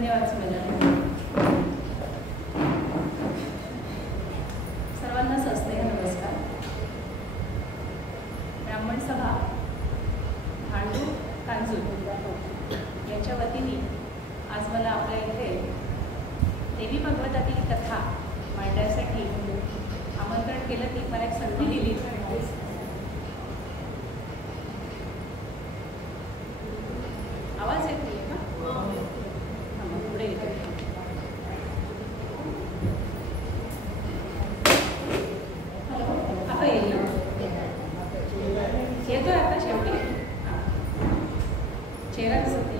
धन्यवाद सुमेधा. सर्वांना सस्नेह नमस्कार. ब्राह्मण सभा भांडू कांजूर यांच्या वतीने आज मला आपल्या इथे देवी भागवतातील कथा मांडण्यासाठी आमंत्रण केलं. ती मला एक संधी दिली. आवाज येत नाही का? पुढे हॅलो, आता येईल. येतोय आता शेवटी. चेहरा दिसत नाही.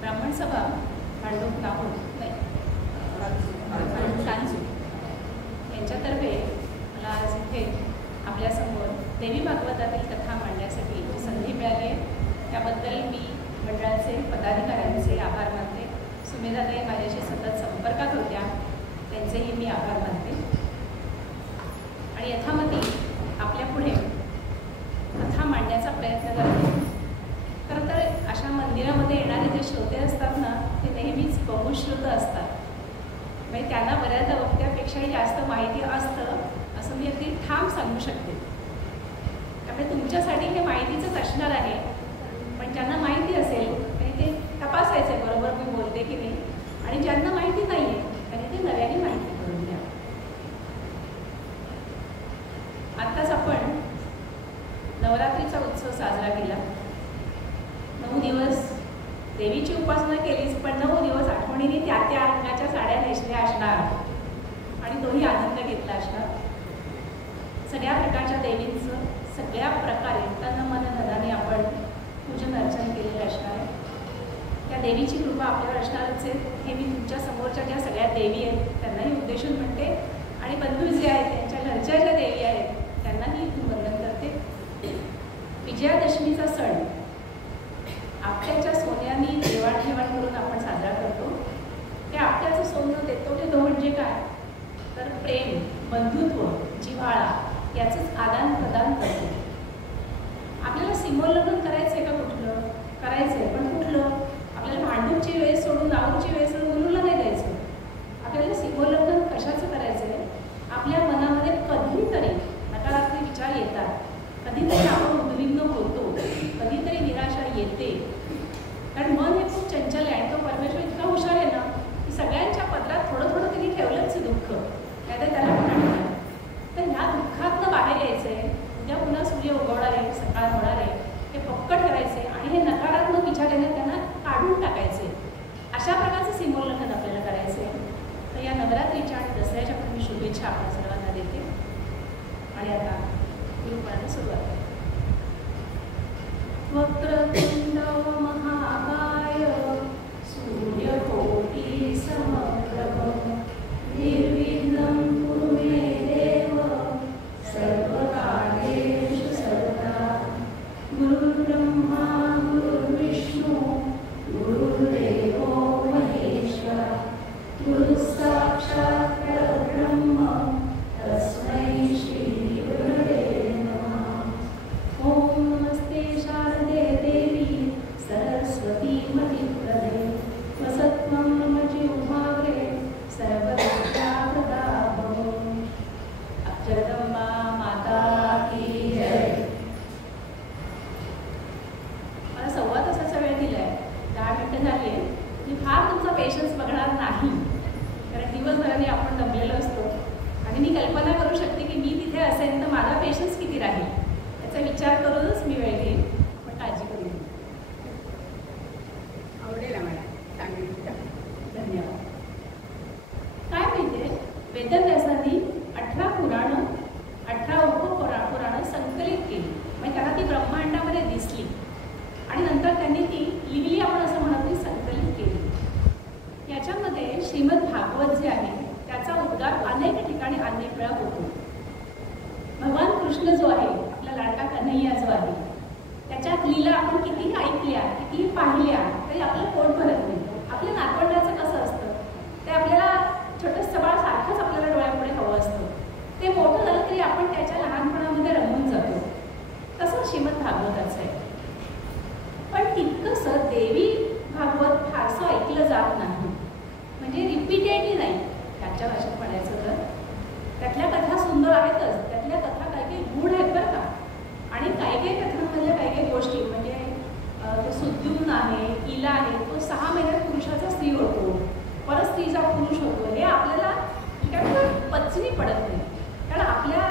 ब्राह्मण सभा भांडूप नाहून कांजू यांच्यातर्फे मला आज इथे आपल्यासमोर देवी भागवतातील कथा मांडण्यासाठी संधी मिळाली आहे. त्याबद्दल मी मंडळाचे पदाधिकाऱ्यांचे आभार मानते. सुमेधाताई माझ्याशी सतत संपर्कात होत्या, त्यांचेही मी आभार मानते. आणि यथामती आपल्या पुढे कथा मांडण्याचा प्रयत्न करते. खरं तर अशा मंदिरामध्ये येणारे जे श्रोते असतात ना, ते नेहमीच बहुश्रुत असतात. म्हणजे त्यांना बऱ्याचदा वक्त्यापेक्षाही जास्त माहिती असतं असं मी अगदी ठाम सांगू शकते. त्यामुळे तुमच्यासाठी हे माहितीचंच असणार आहे. पण ज्यांना माहिती असेल त्यांनी ते तपासायचं आहे बरोबर मी बोलते की नाही, आणि ज्यांना माहिती नाही आहे त्यांनी ते नव्याने माहिती करून घ्या. आत्ताच आपण नवरात्रीचा उत्सव साजरा केला. 9 दिवस देवीची उपासना केलीच, पण 9 दिवस आठवणीने त्या त्या रंगाच्या साड्या नेसल्या असणार आणि तोही आनंद घेतला असणार. सगळ्या प्रकारच्या देवींचं सगळ्या प्रकारे तन मन धनाने आपण पूजन अर्चन केलेलं असणार आहे. त्या देवीची कृपा आपल्यावर असणारच आहे. हे मी तुमच्या समोरच्या ज्या सगळ्या देवी आहेत त्यांनाही उद्देशून म्हणते, आणि बंधू जे आहेत त्यांच्या घरच्या ज्या देवी आहेत त्यांनाही इथून वंदन करते. विजयादशमीचा सण आपट्याच्या सोन्यानी देवाणघेवाण करून आपण साजरा करतो. त्या आपट्याचं सोनं देतो ते म्हणजे काय, तर प्रेम, बंधुत्व, जिव्हाळा याचंच आदान प्रदान करतो. आपल्याला सीमोल्लंघन करायचं आहे का? कुठलं करायचं आहे, पण कुठलं? आपल्याला भांडूपची वेळ सोडून आवडची वेळ सोडून मुलीला नाही द्यायचं. आपल्याला सीमोल्लंघन कशाचं करायचं आहे? आपल्या मनामध्ये कधीतरी नकारात्मक विचार येतात, कधीतरी आपण उद्विग्न होतो, कधीतरी निराशा येते. कारण मन हे खूप चंचल आहे आणि तो परमेश्वर इतका हुशार आहे ना की सगळ्यांच्या पदरात थोडं थोडं त्यांनी ठेवलंच दुःख, त्यात त्याला पण आणणार. तर ह्या दुःखातनं बाहेर यायचं आहे. उद्या पुन्हा सूर्य उगवणार आहे, सकाळ होणार आहे, हे पक्कट करायचे आणि हे नकारात्मक विचार येणे त्यांना काढून टाकायचे. अशा प्रकारचं सीमोल्लंघन आपल्याला करायचं आहे. तर या नवरात्रीच्या आणि दसऱ्याच्या पण मी शुभेच्छा आपल्या सर्वांना देते. आणि आता गुरुपणाने सुरुवात आहे. वक्रतुंड महाकाय सूर्यकोटी समप्रभ निर्विघ्नं कुरु मे देव सर्वकार्येषु सर्वदा. गुरुर्ब्रह्मा गुरुर्विष्णु गुरुर्देवो महेश्वरा गुरुसाक्षात् परब्रह्म तस्मै श्री गुरवे नमः. ओम नमस्ते शारदे देवी सरस्वती मतिप्रदे वसत्वं मम जिह्वाग्रे सर्वविद्या प्रदाभो. अक्षरदंबा माता की जय. मला 1.25 तासाचा वेळ दिलाय. 10 मिनिटं झाली आहे. मी फार तुमचा पेशन्स बघणार नाही, कारण दिवसभराने आपण दमलेलो असतो आणि मी कल्पना करू शकते की मी तिथे असेल तर माझा पेशन्स किती राहील याचा विचार करूनच मी वेळ घेईन. पण काळजी करू नये. आवडेल आम्हाला सांगितलं. धन्यवाद. काय माहिती वेदव्यासांनी 18 पुराणं 18 उपपुराणं संकलित केली. म्हणजे त्यांना ती ब्रह्मांडामध्ये दिसली आणि नंतर त्यांनी ती लिहिली, आपण असं म्हणत नाही, संकलित केली. याच्यामध्ये घ्या तरी आपलं पोट भरत नाही. आपल्या नातवंडाचं कसं असतं, ते आपल्याला छोटंसं बाळ सारखंच आपल्याला डोळ्यापुढे हवं असतं. ते मोठं झालं तरी आपण त्याच्या लहानपणामध्ये रमून जातो. तसं श्रीमद भागवताचं आहे. पण तितकंसं देवी भागवत फारसं ऐकलं जात नाही, म्हणजे रिपीटेडली नाही. त्याच्या भाषेत म्हणायचं तर त्यातल्या कथा सुंदर आहेतच, त्यातल्या कथा काही काही गूढ आहेत बरं का. आणि काही काही कथांमधल्या काही काही गोष्टी म्हणजे तो सुद्युम्न आहे, इला आहे, तो 6 महिन्यात पुरुषाचा स्त्री होतो, परत स्त्रीचा पुरुष होतो. हे आपल्याला पचनी पडत नाही, कारण आपल्या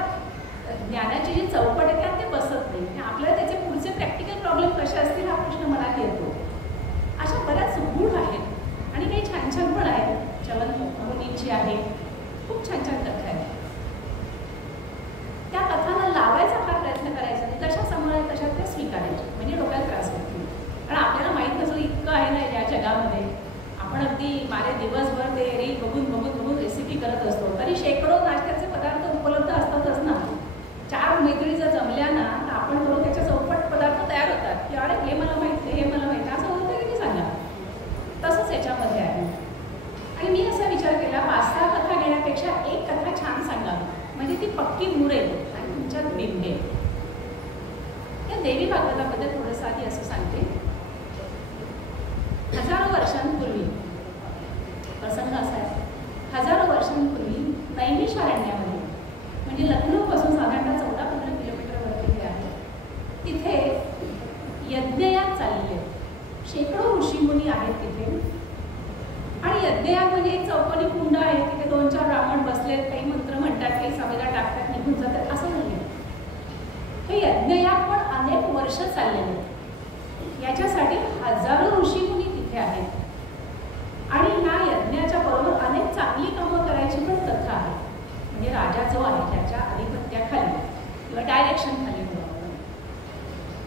ज्ञानाची जी चौकट आहे त्यात ते बसत नाही. आपल्याला त्याचे पुढचे प्रॅक्टिकल प्रॉब्लेम कसे असतील हा प्रश्न मनात येतो. अशा बऱ्याच गूढ आहेत आणि काही छान छान पण आहेत. चवन मुनींची आहे, खूप छान छान कथा आहेत. त्या कथांना लावायचा फार प्रयत्न करायचा नाही, कशा समोर आहे तशा त्या स्वीकारायच्या, म्हणजे डोक्याला त्रास होत नाही. कारण आपल्याला माहीत नसलं इतकं आहे ना या जगामध्ये. आपण अगदी मारे दिवसभर ते रील बघून बघून बघून रेसिपी करत असतो, तरी शेकडो नाश्त्याचे पदार्थ उपलब्ध असतातच ना. 4 मैत्रिणी जर जमल्या ना तर आपण करून त्याच्या चौपट पदार्थ तयार होतात की अरे हे मला माहिती आहे, हे मला माहिती आहे, असं होतं की नाही सांगा. तसंच याच्यामध्ये आहे. आणि मी असा विचार केला 5-6 कथा घेण्यापेक्षा एक कथा छान सांगा, म्हणजे ती पक्की मुरेल आणि तुमच्यात बिंबेल. या देवी भागवताबद्दल थोडंसं आधी असं सांगते. हजारो वर्षांपूर्वी प्रसंग असा आहे, हजारो वर्षांपूर्वी नैमिषारण्यामध्ये, म्हणजे लखनौपासून साधारणतः 14-15 किलोमीटरवरती हे आहे, तिथे यज्ञयाग चाललेले आहेत. शेकडो ऋषीमुनी आहेत तिथे. आणि यज्ञयाग म्हणजे एक चौकोनी कुंड आहे, तिथे 2-4 ब्राह्मण बसलेत, काही मंत्र म्हणतात, काही सवेला टाकतात, निघून जातात, असं नाही आहे. हे यज्ञयाग पण अनेक वर्ष चाललेले आहेत. याच्यासाठी हजारो ऋषीमुनी तिथे आहेत. आणि ह्या यज्ञाच्या बरोबर अनेक चांगली कामं करायची पण कथा आहे. म्हणजे राजा जो आहे त्याच्या आधिपत्याखाली किंवा डायरेक्शनखाली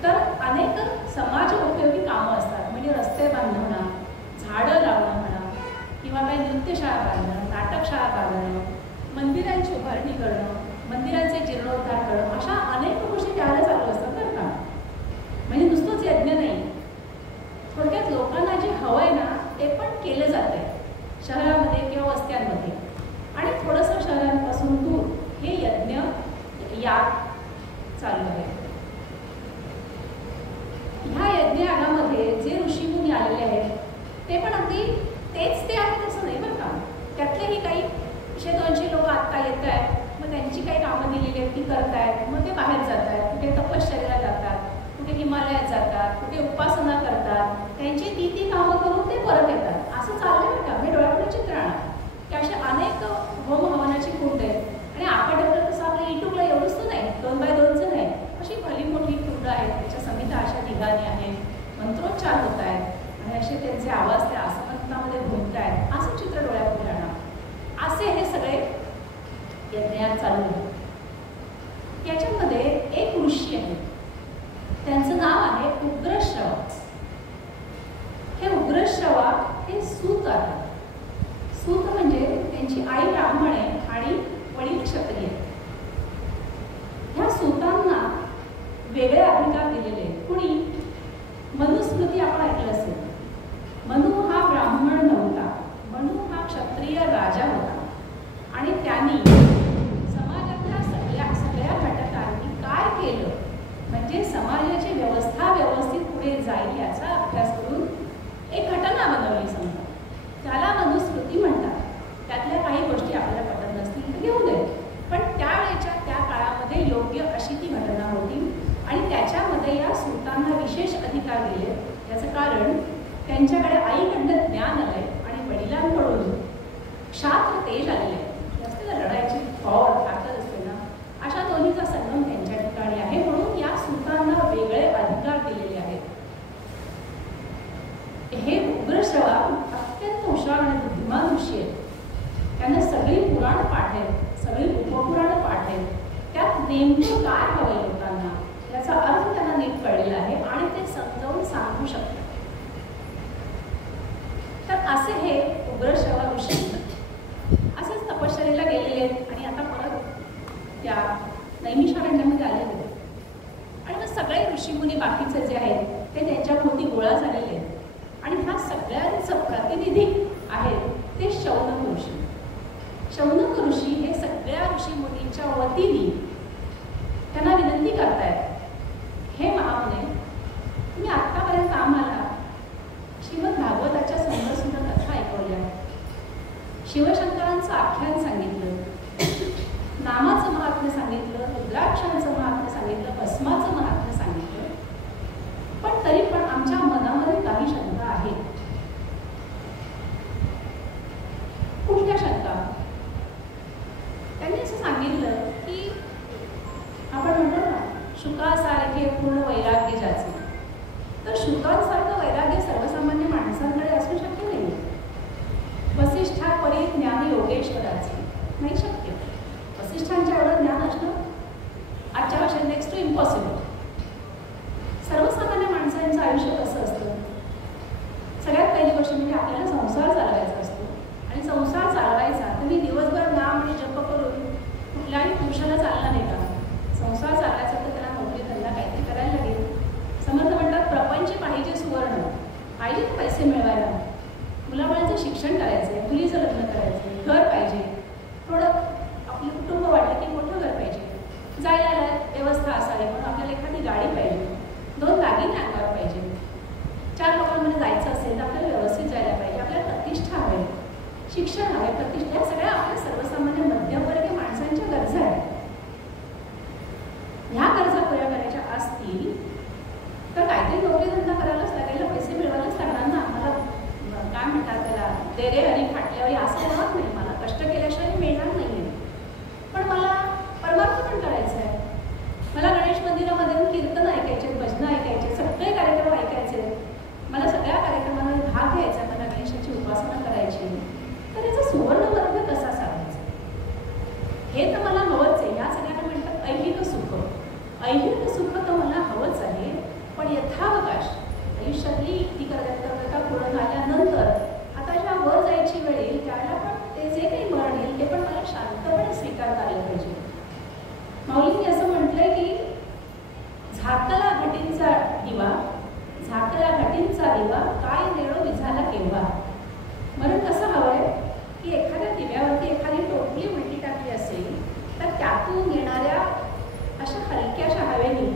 तर अनेक समाज उपयोगी कामं असतात. म्हणजे रस्ते बांधणं, झाडं लावणं म्हणा, किंवा काही नृत्यशाळा बांधणं, नाटकशाळा बांधणं, मंदिरांची उभारणी करणं, मंदिरांचे जीर्णोद्धार करणं, अशा अनेक गोष्टी त्यावेळेला चालू असतात बरं का. म्हणजे नुसतंच यज्ञ नाही, थोडक्यात लोकांना जे हवं आहे ना ते पण केलं जात आहे शहरामध्ये किंवा वस्त्यांमध्ये. आणि थोडंसं शहरांपासून दूर हे यज्ञ याग चालू आहे. ह्या यज्ञयागामध्ये जे ऋषीमुनी आलेले आहेत ते पण अगदी तेच ते आहेत असं नाही बरं का. त्यातलेही काही 100-200 लोक आत्ता येत आहेत, मग त्यांची काही कामं दिलेली आहेत ती करत आहेत, मग ते बाहेर जात आहेत, कुठे तपश्चर्याला जातात, कुठे हिमालयात जातात, कुठे उपासना करतात, त्यांची ती कामं करून ते परत येतात. असं चाललं आहे का. मी डोळ्यापुढे चित्र आणा की असे अनेक होम हवनाची कुंड आहेत. आणि आपल्याकडे कसं आपल्या इटूकला एवढंच नाही, 2x2चं नाही, अशी भली मोठी कुंड आहेत, त्याच्या समिता अशा ठिकाणी आहेत, मंत्रोच्चार होत आहेत आणि असे त्यांचे आवाज त्या आसमंतामध्ये घुमत आहेत. असं चित्र डोळ्यापुढे आणा. असे हे सगळे यज्ञयाग चालू आहेत. याच्यामध्ये एक ऋषी आहे, त्यांचं नाव आहे उग्रश्रवा. हे उग्रश्रवा हे सूत आहे. सूत म्हणजे त्यांची आई ब्राह्मण आहे आणि वडील क्षत्रिय. ह्या सूतांना वेगळे अधिकार दिलेले आहेत. कुणी मनुस्मृती आपण ऐकलं असेल. मनु हा ब्राह्मण नव्हता, मनु हा क्षत्रिय राजा होता. आणि त्यांनी समाजातल्या सगळ्या घटकांनी काय केलं म्हणजे समाजाची व्यवस्था व्यवस्थित पुढे जाईल याचा अभ्यास करून एक घटना बनवली. समजा त्याला मनुस्मृती म्हणतात. त्यातल्या काही गोष्टी आपल्याला पटत नसतील तर घेऊ दे, पण त्यावेळेच्या त्या काळामध्ये योग्य अशी ती घटना होती. आणि त्याच्यामध्ये या सूतांना विशेष अधिकार दिले. याचं कारण त्यांच्याकडे आईकडनं ज्ञान आलंय आणि वडिलांकडून क्षात्र तेज आलेलं आहे. जास्त लढायची पॉवर ताकद असते ना, अशा दोन्हीचा संगम त्यांच्या ठिकाणी आहे. म्हणून या सूतांना वेगळे अधिकार दिलेले आहेत. हे उग्रश्रवा अत्यंत हुशार आणि बुद्धिमान ऋषी आहेत. त्यांना सगळी पुराण पाठ आहेत, सगळी उपपुराण पाठ आहेत. त्यात नेमकं काय हवंय लोकांना याचा अर्थ त्यांना नीट कळलेला आहे आणि ते समजावून सांगू शकतात. तर असे हे उग्रश्रवा ऋषी असेच तपश्चर्येला गेलेले आहेत आणि आता परत या नैमिषारण्यामध्ये आलेले आहेत. आणि मग सगळे ऋषीमुनी बाकीचे जे आहेत ते त्यांच्या भोवती गोळा झालेले आहेत. विधिक आहेत ते शौनक ऋषी. शौनक ऋषी हे सगळ्या ऋषी मुनींच्या वतीने त्यांना विनंती करतायत, हे महामुने, तुम्ही आत्तापर्यंत आम्हाला श्रीमद भागवताच्या सुंदर सुंदर कथा ऐकवल्या, शिवशंकरांचं आख्यान सांगितलं, नामाचं महात्म्य सांगितलं, रुद्राक्षांचं महात्म्य सांगितलं, भस्माचं महात्म्य सांगितलं, पण तरी पण आमच्या मनामध्ये काही शंका आहेत. कुठल्या शंका? त्यांनी असं सांगितलं की आपण म्हणतो ना, शुकासारखे पूर्ण वैराग्य ज्याचे, तर शुकांसारखं वैराग्य सर्वसामान्य माणसांकडे असू शक्य नाही. वसिष्ठापरी ज्ञान योगेश्वराचे नाही शक्य. वसिष्ठांच्या एवढं ज्ञान असणं आजच्या भाषेत नेक्स्ट टू इम्पॉसिबल. सर्वसामान्य माणसांचं आयुष्य कसं असतं? सगळ्यात पहिली गोष्ट म्हणजे आपल्याला संसार चालवायचा असतो, आणि संसार चालवायचा तुम्ही दिवसभर नाम आणि जप करून कुठल्याही पुरुषाला चालला नाही का? संसार चालवायचा तर त्याला नोकरी धंदा काहीतरी करायला लागेल. समर्थ म्हणतात, प्रपंच पाहिजे सुवर्ण, पाहिजे पैसे मिळवायला, मुलाबाळांचं शिक्षण करायचं आहे, मुलीचं लग्न करायचं आहे, घर पाहिजे, थोडं आपलं कुटुंब वाढलं की मोठं घर पाहिजे, जायला व्यवस्था असावी म्हणून आपल्याला एखादी गाडी पाहिजे, 2 दागिने अंगावर पाहिजे, 4 लोकांमध्ये जायचं असेल तर आपल्याला व्यवस्थित जायला पाहिजे, आपल्याला प्रतिष्ठा हवी, शिक्षण हवे, प्रतिष्ठा, या सगळ्या आपल्या सर्वसामान्य मध्यमवर्गीय माणसांच्या गरजा आहेत. ह्या गरजा पुऱ्या करायच्या असतील तर काहीतरी नोकरी धंदा करायलाच लागेल, पैसे मिळवायलाच लागणार ना. मला काय म्हणतात त्याला, देरे हरी फाटल्यावर असं होणार नाही, मला कष्ट केल्याशिवाय मिळणार नाही. पण मला परमार्थ पण करायचं आहे. मला गणेश मंदिरामध्ये कीर्तन ऐकायचे, भजनं ऐकायचे, सगळे कार्यक्रम ऐकायचे, मला सगळ्या कार्यक्रमांमध्ये भाग घ्यायचा, मला गणेशाची उपासना करायची. तर याचा सुवर्णवर्ग कसा साधायचा हे तर मला हवंच आहे. या सगळ्यांना म्हणतात ऐहिक सुख. ऐहिक सुख तर मला हवंच आहे, पण यथावकाश आयुष्यातली ती कर्तव्यता पूर्ण झाल्यानंतर आता जेव्हा वर जायची वेळ येईल त्याला पण ते जे काही मरण येईल ते पण मला शांतपणे स्वीकारता आलं पाहिजे. माऊलींनी असं म्हटलंय की झाकला घटींचा दिवा, झाकला घटींचा दिवा, काय नेळो विझाला केव्हा. म्हणून कसं हवंय की एखाद्या दिव्यावरती एखादी टोपली उलटी टाकली असेल तर त्यातून येणाऱ्या अशा हलक्याशा हवेने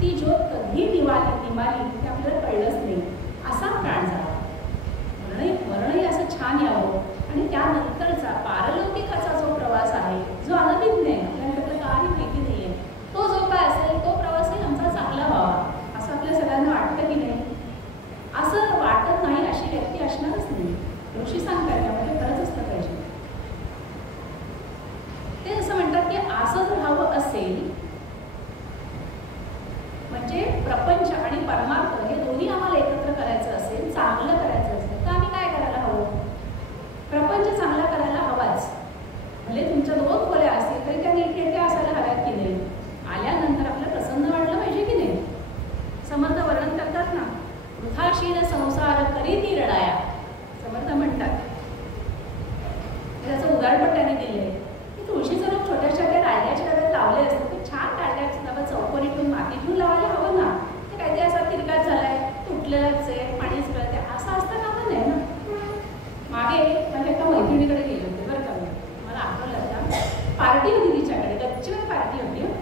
ती ज्योत कधी निमाली ते आपल्याला कळलंच नाही. असा प्राण जावा, मरणही असं छान यावं, आणि त्यानंतरचा पारलौकिकाचा जो प्रवास आहे, जो अनभिज्ञ आहे, आपल्याला काही माहिती नाही आहे, तो जो काय असेल तो प्रवासही आमचा चांगला व्हावा असं आपल्या सगळ्यांना वाटतं की नाही? असं वाटत नाही अशी व्यक्ती असणारच नाही. ऋषी सांगतात त्यामध्ये खरंच असलं पाहिजे. ते असं म्हणतात की असं जर हवं असेल म्हणजे प्रपंच आणि परमार्थ हे दोन्ही आम्हाला एकत्र करायचं असेल, चांगलं करायचं असेल तर आम्ही काय करायला हवं? प्रपंच चांगला करायला हवाच. भले तुमच्या 2 खोल्या असतील तरी त्या नीटनेटक्या असायला हव्यात की नाही? आल्यानंतर आपल्याला प्रसन्न वाटलं पाहिजे की नाही? समर्थ वर्णन करतात ना, वृथाशील संसार करी ती रडाया. समर्थ म्हणतात, त्याचं उदाहरण पण त्यांनी दिले की तुळशीचं रोप छोट्याशा त्या डाळ्याच्या डब्यात लावले असते, ते छान डाळ्याचं डबा चौकोनी ठेवून माती ठेवून लावायला हवं ना. ते काहीतरी असा तिरकाट झालाय, तुटलेलाच आहे, पाणीच कळते, असं असतं का पण नाही ना. मागे म्हणजे एका मैत्रिणीकडे गेले होते बरं का, मला आठवलं त्या पार्टी होती तिच्याकडे, गच्चीवर पार्टी होती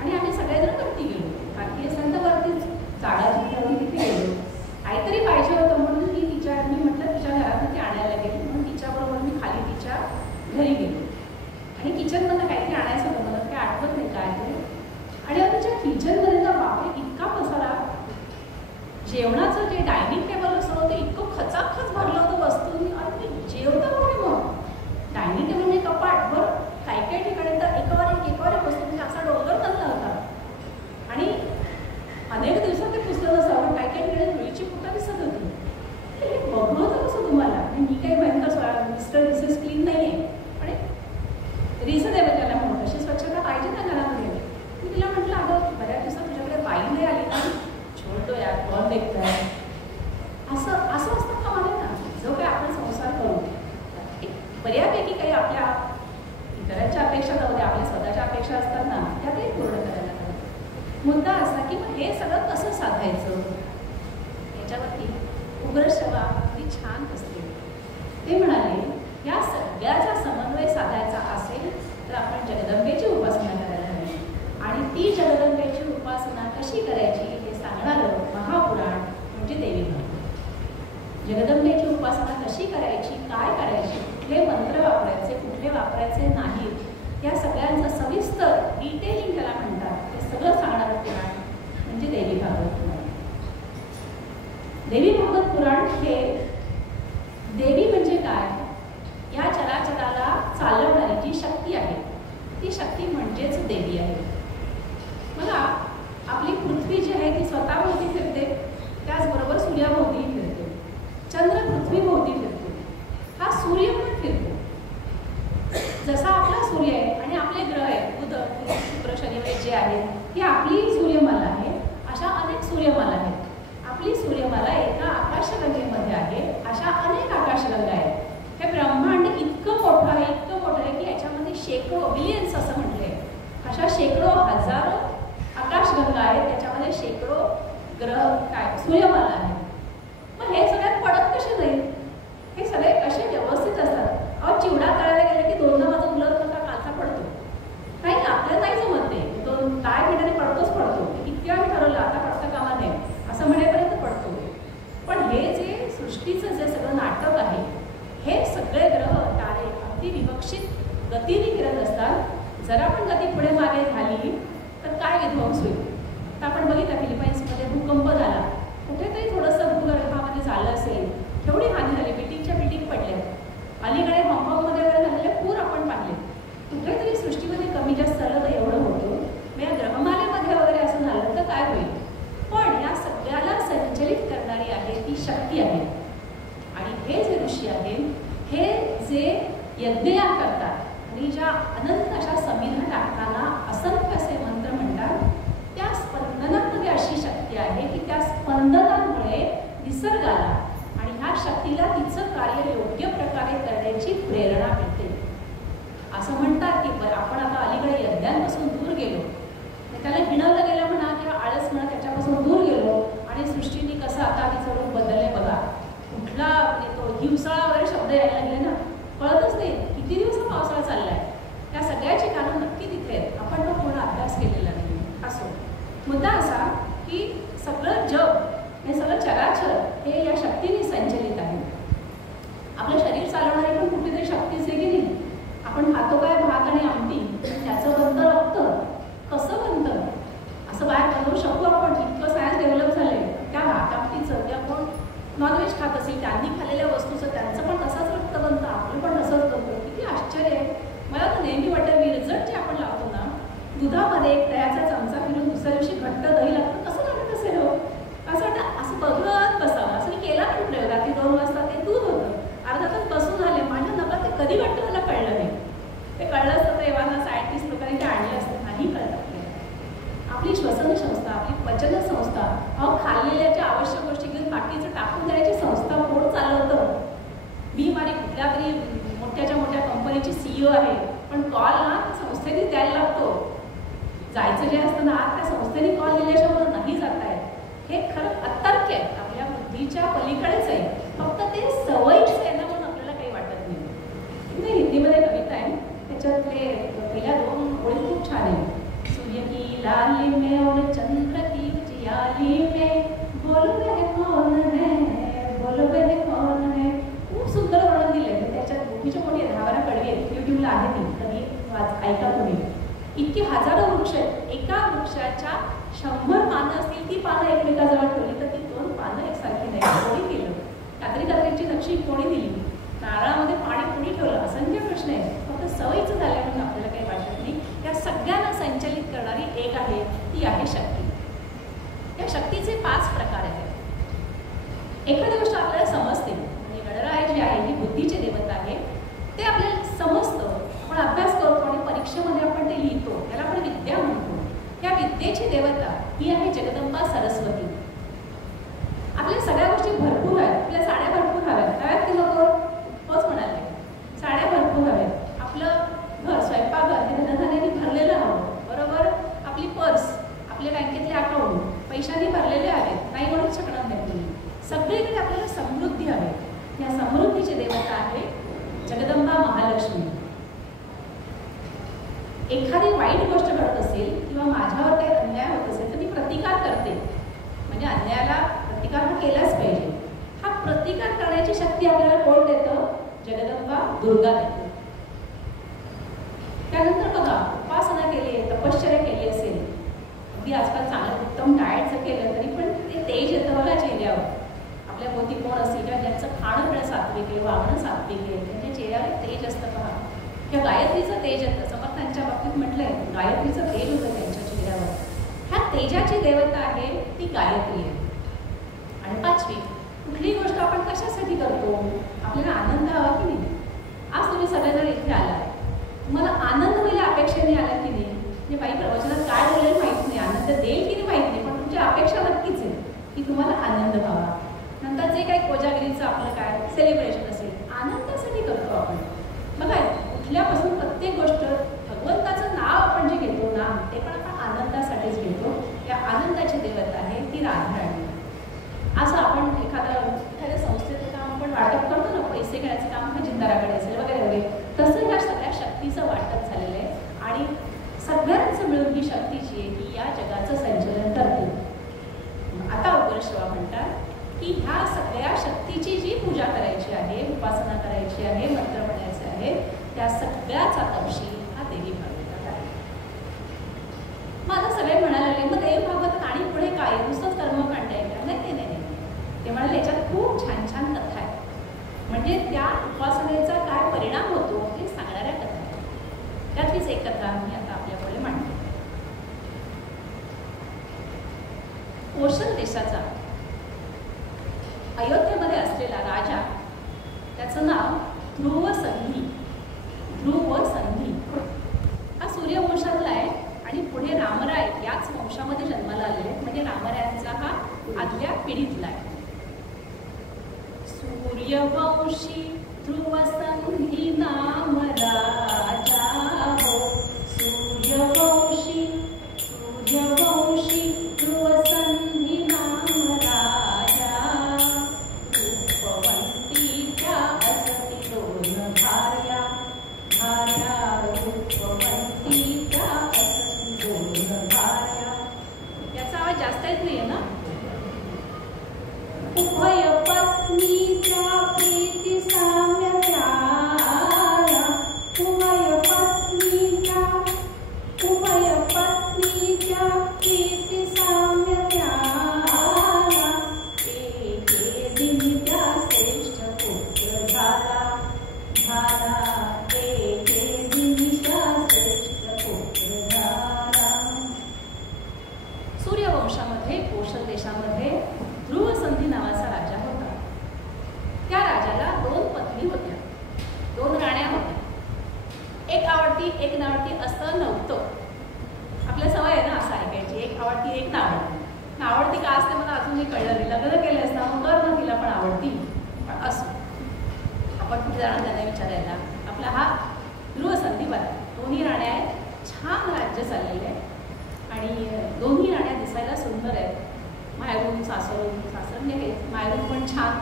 आणि आम्ही सगळेजण वरती गेलो. पार्टी असेल तर वरतीच जागा जिथे तिथे गेलो. काहीतरी पाहिजे होतं म्हणून मी म्हटलं तिच्या घरात ती आणायला गेली, म्हणून तिच्याबरोबर मी खाली तिच्या घरी गेलो आणि किचनमधनं काहीतरी आणायचं होतं, मला काही आठवत नाही काय तरी. आणि तिच्या किचनमध्ये ना बापरे इतका पसारा, जेवणाचं जे डायनिंग टेबल असं ते इतकं खचाखच भरलं होतं वस्तूंनी. आणि ते जेवतं कुठे मग? डायनिंग टेबल म्हणजे कपाटवर काही काही ठिकाणी तर एकावर एक वस्तू म्हणजे असा डोंगर चालला होता. आणि अनेक दिवसात ते पुसलं नसावं, काही काही ठिकाणी धुळीची फुटा दिसत होती. हे बघलं होतं कसं तुम्हाला? मी काही भयंकर मिस्टर मिसेस क्लीन नाही आहे, आणि रिझनेबल त्याला म्हणून अशी स्वच्छता पाहिजे ना घरामध्ये. मी तिला म्हटलं, अगं बऱ्याच दिवसात तुझ्याकडे बाई नाही आली ना, छोडतो यार कॉल देखताय. असं असतं का मला ना, जो काही आपण संसार करू बऱ्यापैकी काही आपल्या इतरांच्या अपेक्षा जाऊ द्या, आपल्या स्वतःच्या अपेक्षा असतात ना, त्या काही पूर्ण करायला लागतात. मुद्दा असा की मग हे सगळं कसं साधायचं याच्यावरती उग्र सेवा अगदी छान असते. ते म्हणाले, या सगळ्याचा समन्वय साधायचा असेल तर आपण जगदंबेची उपासना करायला हवी. आणि ती जगदंबेची उपासना कशी करायची हे सांगणारं महापुराण म्हणजे देवी भागवत. जगदंबेची उपासना कशी करायची, काय करायची, कुठले मंत्र वापरायचे, कुठले वापरायचे नाहीत, या सगळ्यांचं सविस्तर डिटेलिंग त्याला म्हणतात, हे सगळं सांगणारं पुराण म्हणजे देवी भागवत पुराण. देवी भागवत पुराण हे देवी म्हणजे काय, या चराचराला चालवणारी जी शक्ती आहे ती शक्ती म्हणजेच देवी आहे. बघा, आपली पृथ्वी जी आहे ती स्वतःभोवती फिरते, त्याचबरोबर सूर्याभोवती फिरते, चंद्र पृथ्वीभोवती फिरतो, हा सूर्य पण फिरतो. जसा आपला सूर्य आहे आणि आपले ग्रह आहेत, बुध, शुक्र, शनी वगैरे जे आहेत, ही आपली सूर्यमाला आहे. अशा अनेक सूर्यमाला आहेत. आपली सूर्यमाला एका आकाशगंगेमध्ये आहे, अशा अनेक आकाशगंगा आहेत. हे ब्रह्मांड इतकं मोठं आहे, इतकं मोठं आहे की याच्यामध्ये शेकडो, बिलियन्स असं म्हटले, अशा शेकडो हजारो आकाशगंगा आहेत, त्याच्यामध्ये शेकडो ग्रह काय सूर्यमाला आहे. मग हे सगळ्यात पडत कसे नाही, हे सगळे कसे व्यवस्थित असतात. अहो, चिवडा तळायला गेले की दोनदा माझा उलट नका कालचा पडतो, नाही आपल्याला नाही जमत ते, दोन काय मिनिटाने पडतोच पडतो. किती वेळा ठरवलं आता पडतं कामा नये असं म्हणेपर्यंत पडतो. पण हे जे सृष्टीचं जे सगळं नाटक आहे, हे सगळे ग्रह तारे अगदी विवक्षित गतीने फिरत असतात. जरा पण गती पुढे मागे झाली तर काय विध्वंस होईल. तर आपण बघितलं फिलिपाईन्समध्ये भूकंप झाला, कुठेतरी थोडंसं भूगर्भामध्ये झालं असेल, केवढी हानी झाली, बिल्डिंगच्या बिल्डिंग पडल्या. अलीकडे हाँगकाँगमध्ये वगैरे झालेले पूर आपण पाहिले. कुठेतरी सृष्टीमध्ये कमी जास्त झालं तर एवढं होतं, मग या ग्रहमालेमध्ये वगैरे असं झालं तर काय होईल. पण या सगळ्याला संचलित करणारी आहे ती शक्ती आहे. आणि हे जे ऋषी आहेत, हे जे यज्ञयाग करतात आणि ज्या अनंत अशा समिधा टाकताना असंख्य असे मंत्र म्हणतात, त्या स्पंदनामध्ये अशी शक्ती आहे की त्या स्पंदनामुळे निसर्गाला आणि ह्या शक्तीला तिचं कार्य योग्य प्रकारे करण्याची प्रेरणा मिळते. असं म्हणतात की आपण आता अलीकडे यज्ञांपासून दूर गेलो, त्याला हिणवलं गेलं म्हणा किंवा आळस म्हणा, त्याच्यापासून दूर गेलो आणि सृष्टीने कसं आता तिचं रूप बदलले बघा. कुठला तो हिवसाळा वगैरे शब्द यायला लागले ना, कळतच नाही किती दिवस पावसाळा चाललाय. त्या सगळ्याची कारणं नक्की तिथे आहेत, आपण तो पूर्ण अभ्यास केलेला नाही. असो, मुद्दा असा की सगळं जग हे सगळं चराचर हे या शक्तीने संचलित आहे. आपलं शरीर चालवणारी पण कुठेतरी शक्तीच आहे की नाही. आपण खातो काय भात आणि आमटी, त्याचं बनतं रक्त, कसं बनतं असं बाहेर बनवू शकतो आपण, इतकं सायन्स डेव्हलप झालंय. त्या भात आमटीचं, त्या कोण नॉनव्हेज खात असेल त्यांनी खाल्लेल्या वस्तूचं त्यांचं पण तसंच रक्त बनतं, आपलं पण तसंच बनतं. किती आश्चर्य आहे. मला तर नेहमी वाटतं विरजट जे आपण लावतो ना दुधामध्ये, एक दह्याचा चमचा फिरून दुसऱ्या दिवशी घट्ट दही लागतं, कसं लागत असेल हो. असं वाटतं असं बघत बसावं. असं मी केला पण प्रयोग. रात्री 2 वाजता ते दूध होतं, अर्धा तास बसून आले, माझ्या नका ते कधी घट्ट मला कळलं नाही. ते कळलं असतं तर एव्हाना सायंटिस्ट लोकांनी ते आणले असतं, नाही कळलं. आपली श्वसन संस्था, आपली पचन संस्था, अहो खाल्लेल्याच्या आवश्यक गोष्टी घेऊन बाकीचं टाकून द्यायची संस्था कोण चालवतं. मी माझी कुठल्या तरी मोठ्याच्या मोठ्या कंपनीची CEO आहे, पण कॉल ना संस्थेने द्यायला लागतो. जायचं जे असतं ना त्या संस्थेने कॉल दिल्याशिवाय नाही जात आहे. हे खरं अतर्क्य आहे, आपल्या बुद्धीच्या पलीकडेच आहे. फक्त ते सवयीच आहे ना म्हणून आपल्याला काही वाटत नाही. हिंदीमध्ये कविता आहे, त्याच्यातले पहिल्या 2 ओळी खूप छान आहे. सूर्य की लाली में और चंद्र की उजियाली में बोल वह कौन है, बोल वह कौन है. खूप सुंदर वर्णन दिले. त्याच्यात मोठीच्या मोठी 10-12 कडवी आहेत, युट्यूबला आहे ती, कधी ऐका तुम्ही. इतकी हजारो वृक्ष आहेत, एका वृक्षाच्या 100 पानं असतील, ती पानं एकमेकाजवळ ठेवली तर ती 2 पानं एकसारखी नाही. कोणी केलं? कात्रीची नक्षी कोणी दिली? नारळामध्ये पाणी कोणी ठेवलं? असंख्य प्रश्न आहेत. फक्त सवयीचं झालं म्हणून आपल्याला काही वाटत नाही. या सगळ्यांना संचलित करणारी एक आहे, ती आहे शक्ती. या शक्तीचे 5 प्रकार आहेत. एखादी गोष्ट आपल्याला समजते, म्हणजे गणराय जी आहे ही बुद्धीची देवता आहे, ते आपल्याला समजतं, आपण अभ्यास करतो आणि परीक्षेमध्ये आपण ते लिहितो, त्याला आपण विद्या म्हणतो. या विद्येची देवता ही आहे जगदंबा सरस्वती. आपल्या सगळ्या गोष्टी भरपूर आहेत. आपल्या साड्या भरपूर हव्यात, हव्यात की नको? होच म्हणाले, साड्या भरपूर हव्यात. आपलं घर, स्वयंपाकघर हे धनधान्याने भरलेलं हवं, बरोबर. आपली पर्स, आपल्या बँकेतले अकाउंट पैशाने भरलेले आहेत, नाही म्हणून शकणार नाही तुम्ही. सगळीकडे आपल्याला समृद्धी हवी. या समृद्धीची देवता आहे एखादी वाईट गोष्ट घडत असेल किंवा माझ्यावर काही अन्याय होत असेल तर मी प्रतिकार करते. म्हणजे अन्यायाला प्रतिकार हा केलाच पाहिजे. हा प्रतिकार करण्याची शक्ती आपल्याला कोण देतं? जगदंबा दुर्गा देते. त्यानंतर बघा, उपासना केली आहे, तपश्चर्या केली असेल, अगदी आजकाल चांगलं उत्तम डाएट जर केलं तरी पण ते तेज येतं बघा चेहऱ्यावर. आपल्या भोवती कोण असेल किंवा ज्यांचं खाणं पिणं सात्विक आहे, वागणं सात्विक आहे, त्यांच्या चेहऱ्यावर तेज असतं पहा. किंवा गायत्रीचं तेज येतं. समर्थांच्या बाबतीत म्हटलंय गायत्रीचं तेज होतं त्यांच्या चेहऱ्यावर. ह्या तेजाची देवता आहे ती गायत्री आहे. आणि पाचवी, कुठली गोष्ट आपण कशासाठी करतो? आपल्याला आनंद हवा की नाही? आज तुम्ही सगळेजण इथे आला, तुम्हाला आनंद होईल अपेक्षेने आला की नाही? म्हणजे बाई प्रवचनात काय बोलेल माहीत नाही, आनंद देईल की नाही माहीत नाही, पण तुमची अपेक्षा नक्कीच आहे की तुम्हाला आनंद व्हावा. नंतर जे काही कोजागिरीचं आपलं काय सेलिब्रेशन असेल, आनंदासाठी करतो आपण. बघा, कुठल्यापासून प्रत्येक गोष्ट भगवंताचं नाव आपण जे घेतो ना, ते पण आपण आनंदासाठीच घेतो. या आनंदाची देवता आहे ती राधाराणी. असं आपण एखाद्या संस्थेचं काम आपण वाटप करतो ना, पैसे घेण्याचं काम खजिनदाराकडे असेल वगैरे वगैरे, तसं ह्या सगळ्या शक्तीचं वाटप झालेलं आहे. आणि सगळ्यांचं मिळून ही शक्ती जी आहे ती या जगाचं संचलन करते. आता उपरशिवा म्हणतात की ह्या सगळ्या शक्तीची जी पूजा करायची आहे, उपासना करायची आहे, मंत्र म्हणायचे आहे, त्या सगळ्याचा तपशील हा देवी भागवतात आहे. मग आता सगळे म्हणाले, मग देवी भागवतात आणि पुढे काय, नुसतंच कर्मकांड आहे का? नाही नाही नाही, ते म्हणाले याच्यात खूप छान छान कथा आहे. म्हणजे त्या उपासनेचा काय परिणाम होतो हे सांगणाऱ्या कथा आहेत. त्यातलीच एक कथा मी आता आपल्यापुढे मांडते. कोशल देशाचा अयोध्येमध्ये असलेला राजा, त्याचं नाव ध्रुवसंधी. ध्रुवसंधी हा सूर्यवंशातला आहे आणि पुढे रामराय याच वंशामध्ये जन्माला आलेले आहेत. म्हणजे रामरायांचा हा आदल्या पिढीतला आहे. सूर्यवंशी ध्रुवसंधी नाम राजा हो. सूर्यवंशी ध्रुवसंधी नाम राजा. रूपवंतीच्या असती दोन भार्या, भार्या रूपवंतीच्या असती दोन भार्या. याचा आवाज जास्त येत नाहीये ना? उभय पत्नीच्या प्रीती साम्य त्याला, उभय पत्नीच्या प्रीती साम्य त्याला. एके दिनी त्या श्रेष्ठ पुत्र झाला, एके दिनी त्या श्रेष्ठ पुत्र झाला. सूर्यवंशामध्ये कोशल देशामध्ये ध्रुवसंधी नावाचा राजा होता. त्या राजाला 2 पत्नी होत्या, 2 राण्या होत्या. एक आवडती एक नावडती असं नव्हतं. आपल्या सवय आहे ना असं ऐकायची, एक आवडती एक नावडती. नावडती का असते मला अजून नाही कळलं नाही. लग्न केलं असतं मग कर ना तिला पण आवडती. पण असं आपण कुठे जाणार त्यांना विचारायला. आपला हा ध्रुवसंधी बरा. 2 राण्या आहेत, छान राज्य चाललेलं आहे आणि 2 राण्या दिसायला सुंदर आहेत. माहेरून सासरून म्हणजे माहेरून पण छान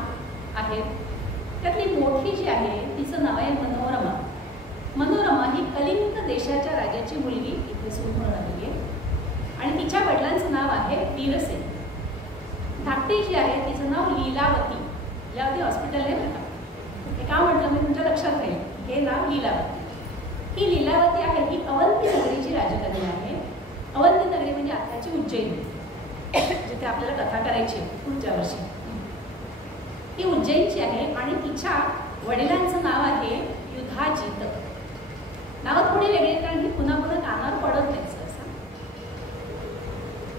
आहेत. त्यातली मोठी जी आहे तिचं नाव आहे मनोरमा. मनोरमा ही कलिंग देशाच्या राजाची मुलगी इथे सुरू होऊन आलेली आहे आणि तिच्या वडिलांचं नाव आहे वीरसेन. धाकटी जी आहे तिचं नाव लीलावती. लीलावती हॉस्पिटल आहे बघा. हे का म्हटलं मी तुमच्या लक्षात राहील, हे नाव लीलावती. ही लीलावती आहे ही अवंती नगरीची राजकन्या आहे. अवंती नगरी म्हणजे आताची उज्जैन, जिथे आपल्याला कथा करायची पुढच्या वर्षी. ही उज्जैनची आहे आणि तिच्या वडिलांचं नाव आहे युधाजित. नावं थोडी वेगळी कारण ही पुन्हा पुन्हा कानावर पडत नाही सहसा.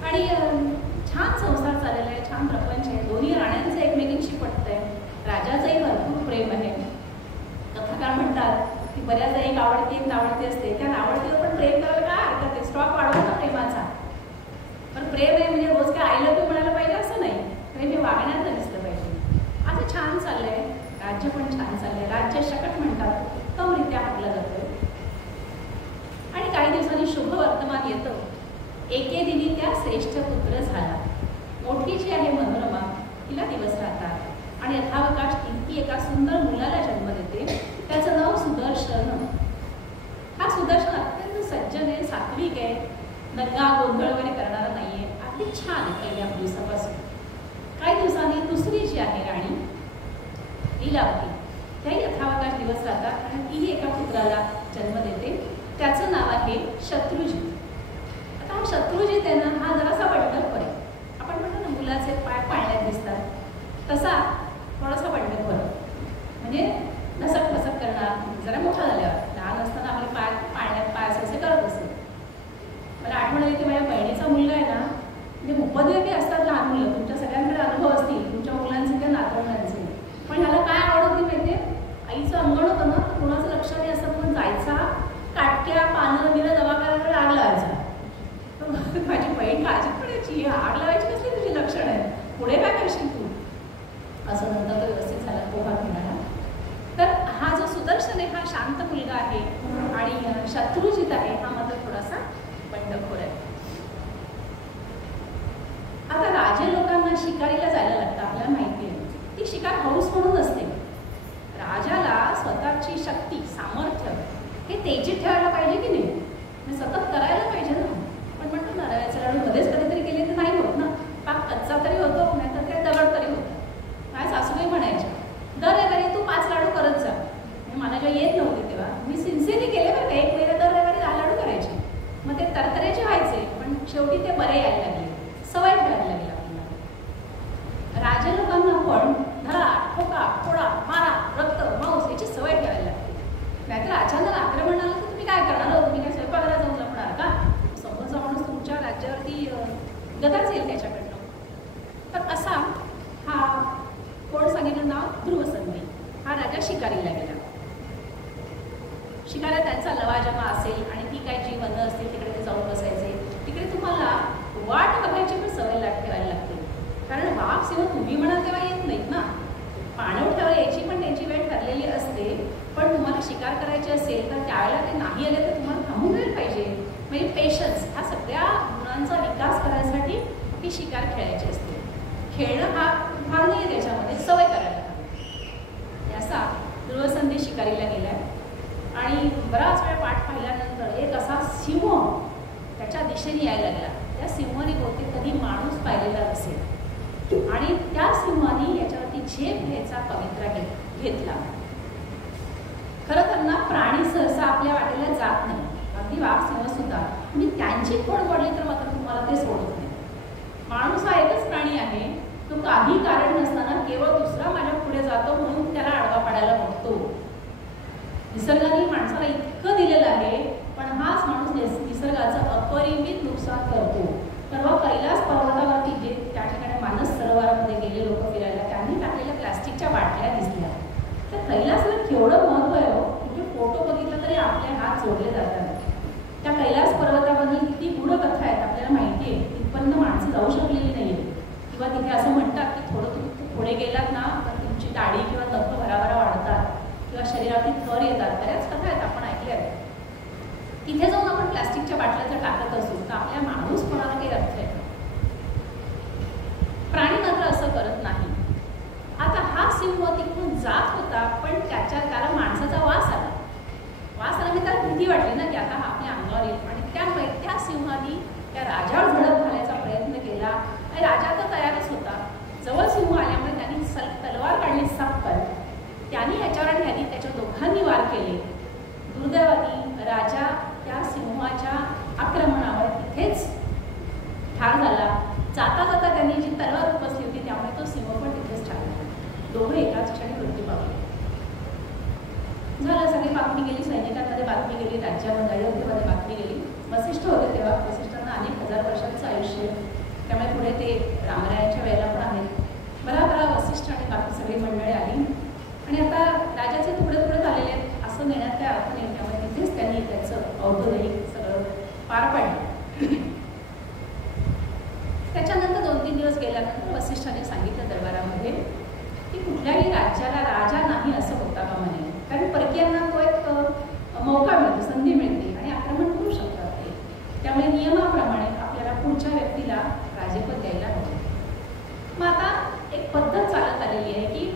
आणि छान संसार चाललेला आहे, छान प्रपंच आहे. 2 राण्यांचं एकमेकींशी पटतंय. राजाचंही भरपूर प्रेम आहे. कथाकार म्हणतात की बऱ्याचदा एक आवडती एक नावडती असते. त्या नावडतीवर पण प्रेम करायला काय हरकत आहे, स्टॉक वाढवतो प्रेमाचा. पण प्रेम आहे म्हणजे रोज काय आय लव्ह यू म्हणायला पाहिजे असं नाही. प्रेम हे वागण्यात दिसलं पाहिजे. असं छान चाललंय, राज्य पण छान चाललंय. राज्य शकट म्हणतात, उत्तमरित्या हाकलं जातं. आणि काही दिवसांनी शुभ वर्तमान येतं. एके दिनी त्या श्रेष्ठ पुत्र झाला. मोठी जी आहे मनोरमा तिला दिवस राहतात आणि यथावकाश ती एका सुंदर मुलाला जन्म देते. त्याचं नाव सुदर्शन. हा सुदर्शन अत्यंत सज्जन दंगा गोंधळ वगैरे करणारा नाहीये, अगदी छान पहिल्या दिवसापासून. काही दिवसांनी दुसरी जी आहे राणी लीलावती, त्याही यथावकाश दिवस राहतात आणि तीही एका पुत्राला जन्म देते. त्याचं नाव आहे शत्रुजित. आता हा शत्रुजित आहे ना, हा जरासा बंडखोर आहे. आपण म्हणतो ना मुलाचे पाय पाळण्यात दिसतात, तसा थोडासा बंडखोर, म्हणजे नसक फसक करणार. जरा मोठा झाल्यावर, लहान असताना आपले पाय पाळण्यात पाय असे करत असते. मला आठवण येते माझ्या बहिणीचा मुलगा आहे ना, म्हणजे उपद्व्यापी असतात लहान मुलं. तुमच्या सगळ्यांकडे अनुभव असतील तुमच्या मुलांचे किंवा नातवंडांचे. पण ह्याला काय आवडत नाही माहिती आहे, आईचं अंगण होतं ना, कुणाचं लक्ष नाही असतं, पण जायचा काटक्या पानं बिनं जमा करायला आग लावायचा. माझी बहीण काळजीत पडायची, आग लावायची कसली तुझी लक्षणं आहेत, पुढे काय करशील तू. असं नंतर तो व्यवस्थित झाला, पोहा मिळाला. तर हा जो सुदर्शन आहे हा शांत मुलगा आहे आणि शत्रुजित आहे हा मात्र थोडासा बंडखोर आहे. आता राजे लोकांना शिकारीला जायला लागतं, आपल्याला माहिती आहे. ती शिकार हौस म्हणून असते. राजाला स्वतःची शक्ती सामर्थ्य हे तेजीत ठेवायला पाहिजे की नाही, सतत करायला पाहिजे ना. पण म्हणतो ना रव्याचे लाडू मध्येच कधीतरी केले तर नाही होत ना, पाक कच्चा तरी होतो, नाहीतर काय दगड तरी होतं. माझ्या सासूबाई म्हणायच्या, दर रविवारी तू 5 लाडू करत जा. मला जेव्हा येत नव्हते तेव्हा मी सिन्सिअरली केले बरं का, 1 महिना दर रविवारी 10 लाडू करायचे. मग ते तरतऱ्याचे व्हायचे, पण शेवटी ते बरे यायला लागले, सवय ठेवायला लागली आपल्याला. राजे लोकांना पण धरा, ठोका, फोडा, मारा, रक्त, मांस याची सवय ठेवायला लागते. नाहीतर अचानक आक्रमण आलं तर तुम्ही काय करणार हो, तुम्ही काय स्वयंपाकाला जाऊन लपणार का. समोरचा माणूस तुमच्या राज्यावरती गदाच येईल त्याच्याकडनं. तर असा हा कोण सांगितलं नाव, ध्रुवसंधी. हा राजा शिकारीला गेला. शिकाऱ्या त्यांचा लवाजमा असेल आणि ती काही जी वनं असतील तिकडे ते जाऊन बसायचे. तिकडे तुम्हाला वाट बघायची पण सवय ठेवायला लागते, कारण वाघ सिंह तुम्ही म्हणाल तेव्हा येत नाहीत ना. पाणवठ्यावर यायची पण त्यांची वेळ ठरलेली असते. पण तुम्हाला शिकार करायची असेल तर त्यावेळेला ते नाही आले तर तुम्हाला थांबून गेलं पाहिजे. म्हणजे पेशन्स ह्या सगळ्या गुणांचा विकास करण्यासाठी ती शिकार खेळायची असते. खेळणं हा भाग नाही आहे त्याच्यामध्ये, सवय करायला हवी. असा ध्रुवसंधी शिकारीला गेलाय आणि बराच वेळ वाट पाहिल्यानंतर एक असा सिंह त्याच्या दिशेने यायला लागला. त्या सिंहाने बहुतेक कधी माणूस पाहिलेला असेल आणि त्या सिंहाने याच्यावरती झेप घ्यायचा पवित्रा घेतला. खरं तर ना प्राणी सहसा आपल्या वाटेला जात नाही, अगदी वाघ सिंह सुद्धा. मी त्यांची खोड मोडली तर मात्र तुम्हाला ते सोडत नाही. माणूस हा एकच प्राणी आहे, तो काही कारण नसताना केवळ दुसरा माझ्या पुढे जातो म्हणून त्याला आडवा पाडायला बघतो. निसर्गाने माणसाला इतकं दिलेलं आहे, पण हाच माणूस निसर्गाचं अपरिमित नुकसान करतो. परवा कैलास पर्वतावरती जे त्या ठिकाणी मानस सरोवरामध्ये गेले लोक फिरायला, त्यांनी टाकलेल्या प्लास्टिकच्या बाटल्या दिसल्या. तर कैलासला केवढं महत्व आहे हो. म्हणजे फोटो बघितला तरी आपले हात जोडले जातात. त्या कैलास पर्वतामध्ये किती गूढ कथा आहेत आपल्याला माहिती आहे. तिथपर्यंत माणसं जाऊ शकलेली नाही आहे. किंवा तिथे असं म्हणतात की थोडं तुम्ही पुढे गेलात ना तर तुमची दाढी किंवा नख भराभरा वाढतात किंवा शरीरातील थर येतात. बऱ्याच कथा आहेत, आपण ऐकल्या आहेत. तिथे जाऊन आपण प्लास्टिकच्या बाटल्या जर टाकत असू तर आपल्या माणूस कोणाला काही अर्थ आहे. प्राणी मात्र असं करत नाही. आता हा सिंह तिकडून जात होता, पण त्याला माणसाचा वास आला. मी त्याला भीती वाटली ना की आता हा आपल्या अंगावर येईल. आणि त्यामुळे त्या सिंहाने त्या राजावर झडप घालायचा प्रयत्न केला आणि राजा तर तयारच होता. जवळ सिंह आल्यामुळे त्यांनी तलवार काढली सपकन. त्यांनी ह्याच्यावर आणि ह्यानी त्याच्या दोघांनी वार केले. दुर्दैवाने राजा त्या सिंहाच्या आक्रमणावर तिथेच ठार झाला. जाता जाता त्यांनी जी तलवार उपसली होती त्यामुळे तो सिंह पण तिथेच ठार झाला. दोघं एकाच क्षणी मृत्यू पावले. झालं, सगळी बातमी गेली, सैनिकांमध्ये बातमी गेली, राज्यामध्ये अयोध्येमध्ये बातमी गेली. वसिष्ठ होते तेव्हा. वसिष्ठांना अनेक हजार वर्षांचं आयुष्य, त्यामुळे पुढे ते रामरायांच्या वेळेला पण आहेत. बरा वसिष्ठ आणि बाकी सगळी मंडळी आली आणि आता राजाचे तुकडे तुकडे झालेले आहेत असं नेण्यात काय अर्थ नाही. त्यामुळे तिथेच त्यांनी त्याचं औद्योगिक सगळं पार पाडलं. त्याच्यानंतर 2-3 दिवस गेल्यानंतर वसिष्ठाने सांगितलं दरबारामध्ये की कुठल्याही राज्याला राजा नाही असं होता का म्हणे. कारण परकीयांना तो एक मौका मिळतो, संधी मिळते आणि आक्रमण करू शकतात ते. त्यामुळे नियमाप्रमाणे आपल्याला पुढच्या व्यक्तीला राजेपद द्यायला हवं. मग आता एक पद्धत चालत आलेली आहे की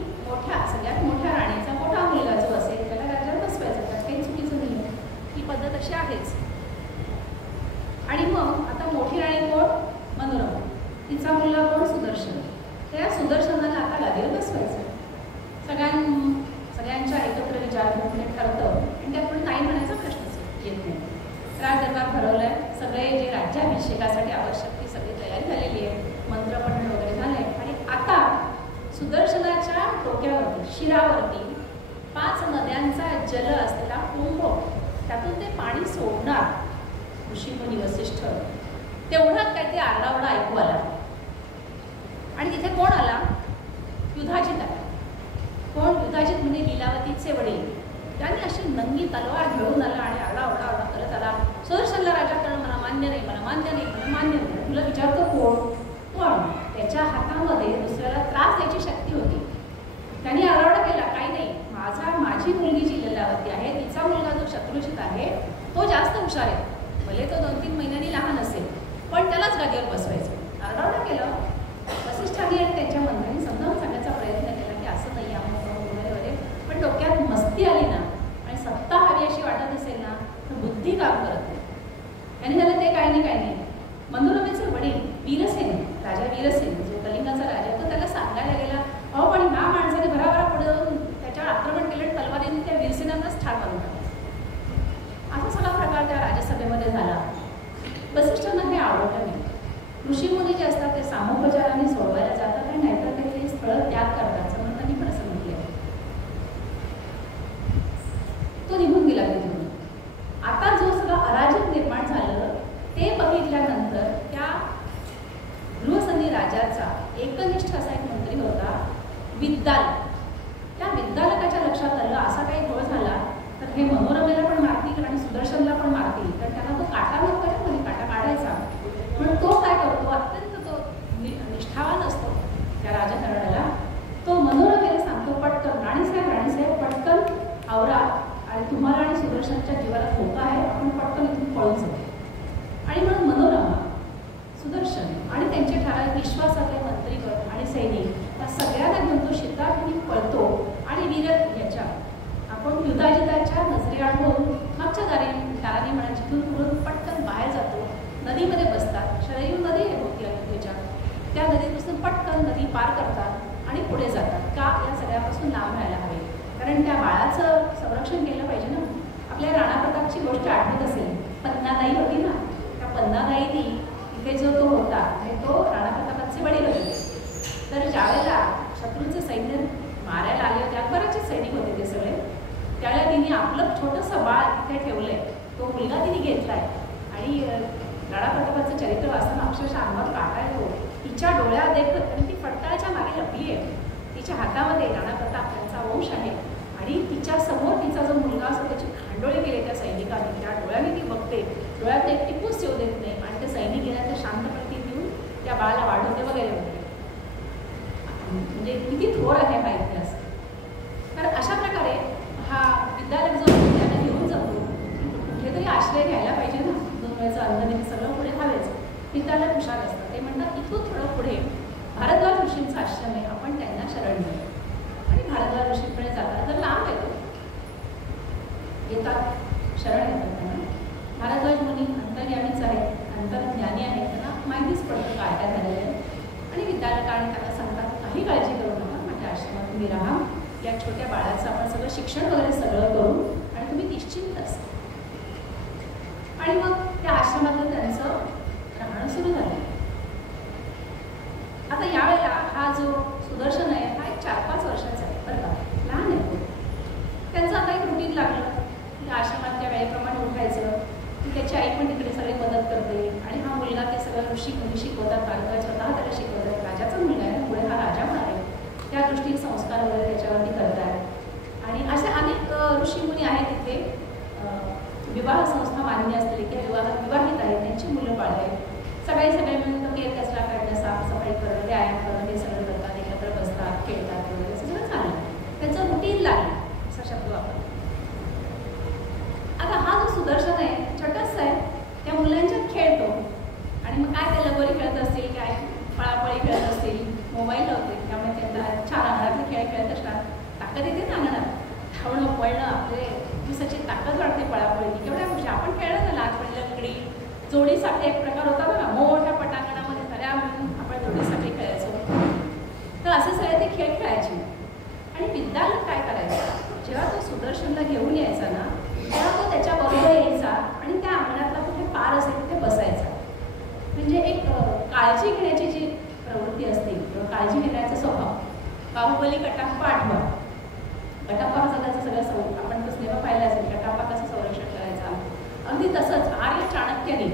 सगळ्यात मोठ्या राणीचा मोठा मुलगा जो असेल त्याला राज्यात बसवायचं. त्यात काही चुकीचं नाही आहे, ही पद्धत अशी आहेच. आणि मग आता सगळे जे राज्याभिषेकासाठी आवश्यक ती सगळी तयारी झालेली आहे, मंत्रपठण वगैरे झाले. आणि आता सुदर्शनाच्या डोक्यावरती शिरावरती 5 नद्यांचा जल असलेला कुंभ, त्यातून ते पाणी सोडणार ऋषीमुनी वसिष्ठ. तेवढाच काय ते आरडाओरडा ऐकू आला. आणि तिथे कोण आला? युधाजित आला. कोण? युधाजित म्हणजे लीलावतीचे वडील. त्याने अशी नंगी तलवार घेऊन आला आणि आरडाओरडा करत आला, सुदर्शनला राजा करणं मला मान्य नाही, मला मान्य नाही, मला मान्य नाही. तुला विचारतो कोण? पण त्याच्या हातामध्ये दुसऱ्याला त्रास द्यायची शक्ती होती. त्यांनी आरडाओरडा केला, काही नाही, माझी मुलगी जी लीलावती आहे, तिचा मुलगा जो शत्रुजित आहे, तो जास्त हुशार आहे. भले तो 2-3 महिन्यांनी लहान असेल, पण त्यालाच गादीवर बसवायचं. आरडाओरडा केलं. वसिष्ठांनी आणि त्यांच्या मंत्र्यांनी समजावून सांगण्याचा प्रयत्न केला की असं नाही वगैरे वगैरे. पण डोक्यात मस्ती आली ना आणि सत्ता हवी अशी वाटत असेल ना, तर बुद्धी काम करत नाही. आणि झालं ते काही नाही. मनोरमेचे वडील वीरसेन, राजा वीरसेन जो कलिंगाचा राजा, तो त्याला सांगायला गेला, अहो पण ह्या माणसाने भराभरा पुढे जाऊन त्याच्यावर आक्रमण केलं, तलवारीने त्या वीरसेनांनाच ठार मारून टाकलं. असा सगळा प्रकार त्या राजसभेमध्ये झाला. वसिष्ठांना हे आवडलं नाही. ऋषीमुनी जे असतात ते सामोपचाराने सोडवायला जातात आणि नाहीतर ते स्थळ त्याग करतात. समर्थांनी पण असं म्हटलंय. तो निघून गेला तिथून. आता जो सगळं अराजक निर्माण झालं ते बघितल्यानंतर त्या गृहसंधी राजाचा एकनिष्ठ असा एक मंत्री होता, विद्याल. त्या विद्यालकाच्या लक्षात आलं असा काही घोळ झाला तर हे मनोरमेला पण मारतील आणि सुदर्शनला पण मारतील. तर त्यांना तो काटा नको आहे, म्हणजे काटा काढायचा. पण तो काय करतो, अत्यंत तो निष्ठावान असतो त्या राजघराण्याला. तो मनोरमेला सांगतो, पटकन राणीसाहेब पटकन आवरा, आणि तुम्हाला आणि सुदर्शनच्या जीवाला धोका आहे, आपण पटकन इथून पळून जाऊ. आणि म्हणून मनोरमा, सुदर्शन आणि त्यांचे ठराविक विश्वासातले मंत्रीगण आणि सैनिक त्या सगळ्यांना घेऊन तो शितार्थी पळतो आणि वीर याच्या आपण युधाजिताच्या नजरेआड होऊन मागच्या दाराने म्हणा जिथून पुढून पटकन बाहेर जातो. नदीमध्ये बसतात. शरयू नदी आहे होती अयोध्येच्या, त्या नदीपासून पटकन नदी पार करतात आणि पुढे जातात. का? या सगळ्यापासून लांब राहायला हवे, कारण त्या बाळाचं संरक्षण केलं पाहिजे ना. आपल्या राणा प्रतापची गोष्ट आठवत असेल, पन्नादाई होती ना, त्या पन्नादाईनी इथे जो तो होता आणि तो राणा प्रतापाचे वडील होते. तर ज्यावेळेला शत्रूचे सैन्य मारायला आले होते, अकबराचे सैनिक होते ते सगळे, त्यावेळेला तिने आपलं छोटंसं बाळ इथे ठेवलंय. तो मुलगा तिने घेतलाय आणि राणा प्रतापाचं चरित्र वाचताना अक्षरशः अंगावर काटा येतो. तिच्या डोळ्यात देखत, आणि ती फटकाळ्याच्या मागे लपली आहे. तिच्या हातामध्ये राणा प्रताप त्यांचा वंश आहे आणि तिच्या समोर तिचा जो मुलगा असतो त्याची खांडोळे केले त्या सैनिकांनी. त्या डोळ्याने ती बघते, डोळ्यात एक टिपूस येऊ देत नाही आणि ते सैनिक गेल्यानंतर शांतपणे ती देऊन त्या बाळाला वाढवते वगैरे वगैरे. म्हणजे किती थोर आहे हा इतिहास. तर अशा प्रकारे हा विद्यालय जो असतो त्याला घेऊन जातो. कुठेतरी आश्रय घ्यायला पाहिजे ना, 2 वेळेचं अन्न सगळं पुढे हवेच. विद्यालय हुशार असतं. ते म्हणतात इथून थोडं पुढे भारद्वाज ऋषींचा आश्रम आहे, आपण त्यांना शरण घेऊ. आणि भारद्वाज ऋषींकडे जाताना तर लांब येतो येतात, शरण येतात त्यांना. भारद्वाज मुनी अंतर्यामीच आहेत, अंतर्ज्ञानी आहेत, त्यांना माहितीच पडतं काय काय झालेलं आहे. आणि विद्यालकाने त्यांना सांगतात काही काळजी करू नका, माझ्या आश्रमात तुम्ही राहा, या छोट्या बाळाचं आपण सगळं शिक्षण वगैरे सगळं करू आणि तुम्ही निश्चिंत असा. आणि मग त्या आश्रमातलं त्यांचं राहणं सुरू झालं. आता यावेळेला हा जो सुदर्शन आहे हा एक 4-5 वर्षाचा आहे, बरं का, लहान आहे तो. त्यांचं आता एक रुटीन लागलं. त्या आश्रमात वेळेप्रमाणे उठायचं. त्याची आई पण तिकडे सगळे मदत करते आणि हा मुलगा ते सगळं ऋषी मुनी शिकवतात, भारद्वाज स्वतः त्याला शिकवतात. राजाचा मुलगा आहे, पुढे हा राजा पण आहे, त्या दृष्टीने संस्कार वगैरे त्याच्यावरती करतात. आणि असे अनेक ऋषीमुनी आहेत तिथे. विवाह संस्था मान्य असलेली किंवा विवाहित आहेत, त्यांची मुलं बाळ आहेत. सगळे मिळून केर कचरा काढणं, साफसफाई करणं, व्यायाम करणं, हे सगळं करतात. एकत्र बसतात, खेळतात वगैरे, असं सगळं चाललं. त्यांचं रुटीन लागलं असा शब्द वापरला. आता हा जो सुदर्शन आहे छोटासा आहे, त्या मुलांच्यात खेळतो. आणि मग काय ते लगोरी खेळत असतील, काय पळापळी खेळत असतील, मोबाईल लावते, त्यामुळे त्यांना छान अंगणातले खेळ खेळत असतात. ताकद येते ना अंगणात, धावणं पळणं, आपले दिवसाची ताकद वाढते पळापळीने. केवढ्या गोष्टी आपण खेळलं ना, लहानपणी लंगडी, जोडीसाठी एक प्रकार होता बघा, मोठ्या पटांगणामध्ये सगळ्या आपण जोडीसाठी खेळायचो. तर असे सगळे ते खेळ खेळायचे. आणि विद्यालक काय करायचं, जेव्हा तो सुदर्शनला घेऊन यायचा ना, तेव्हा तो त्याच्याबरोबर यायचा आणि त्या अंगणातला कुठे पार असेल तिथे बाहुबली कटाप्पा आठवा. कटाप्पा कसं त्याचं सगळं आपण तो सिनेमा पाहिला असेल, कटाप्पा कसं संरक्षण करायचा. अगदी तसंच आर्य चाणक्याने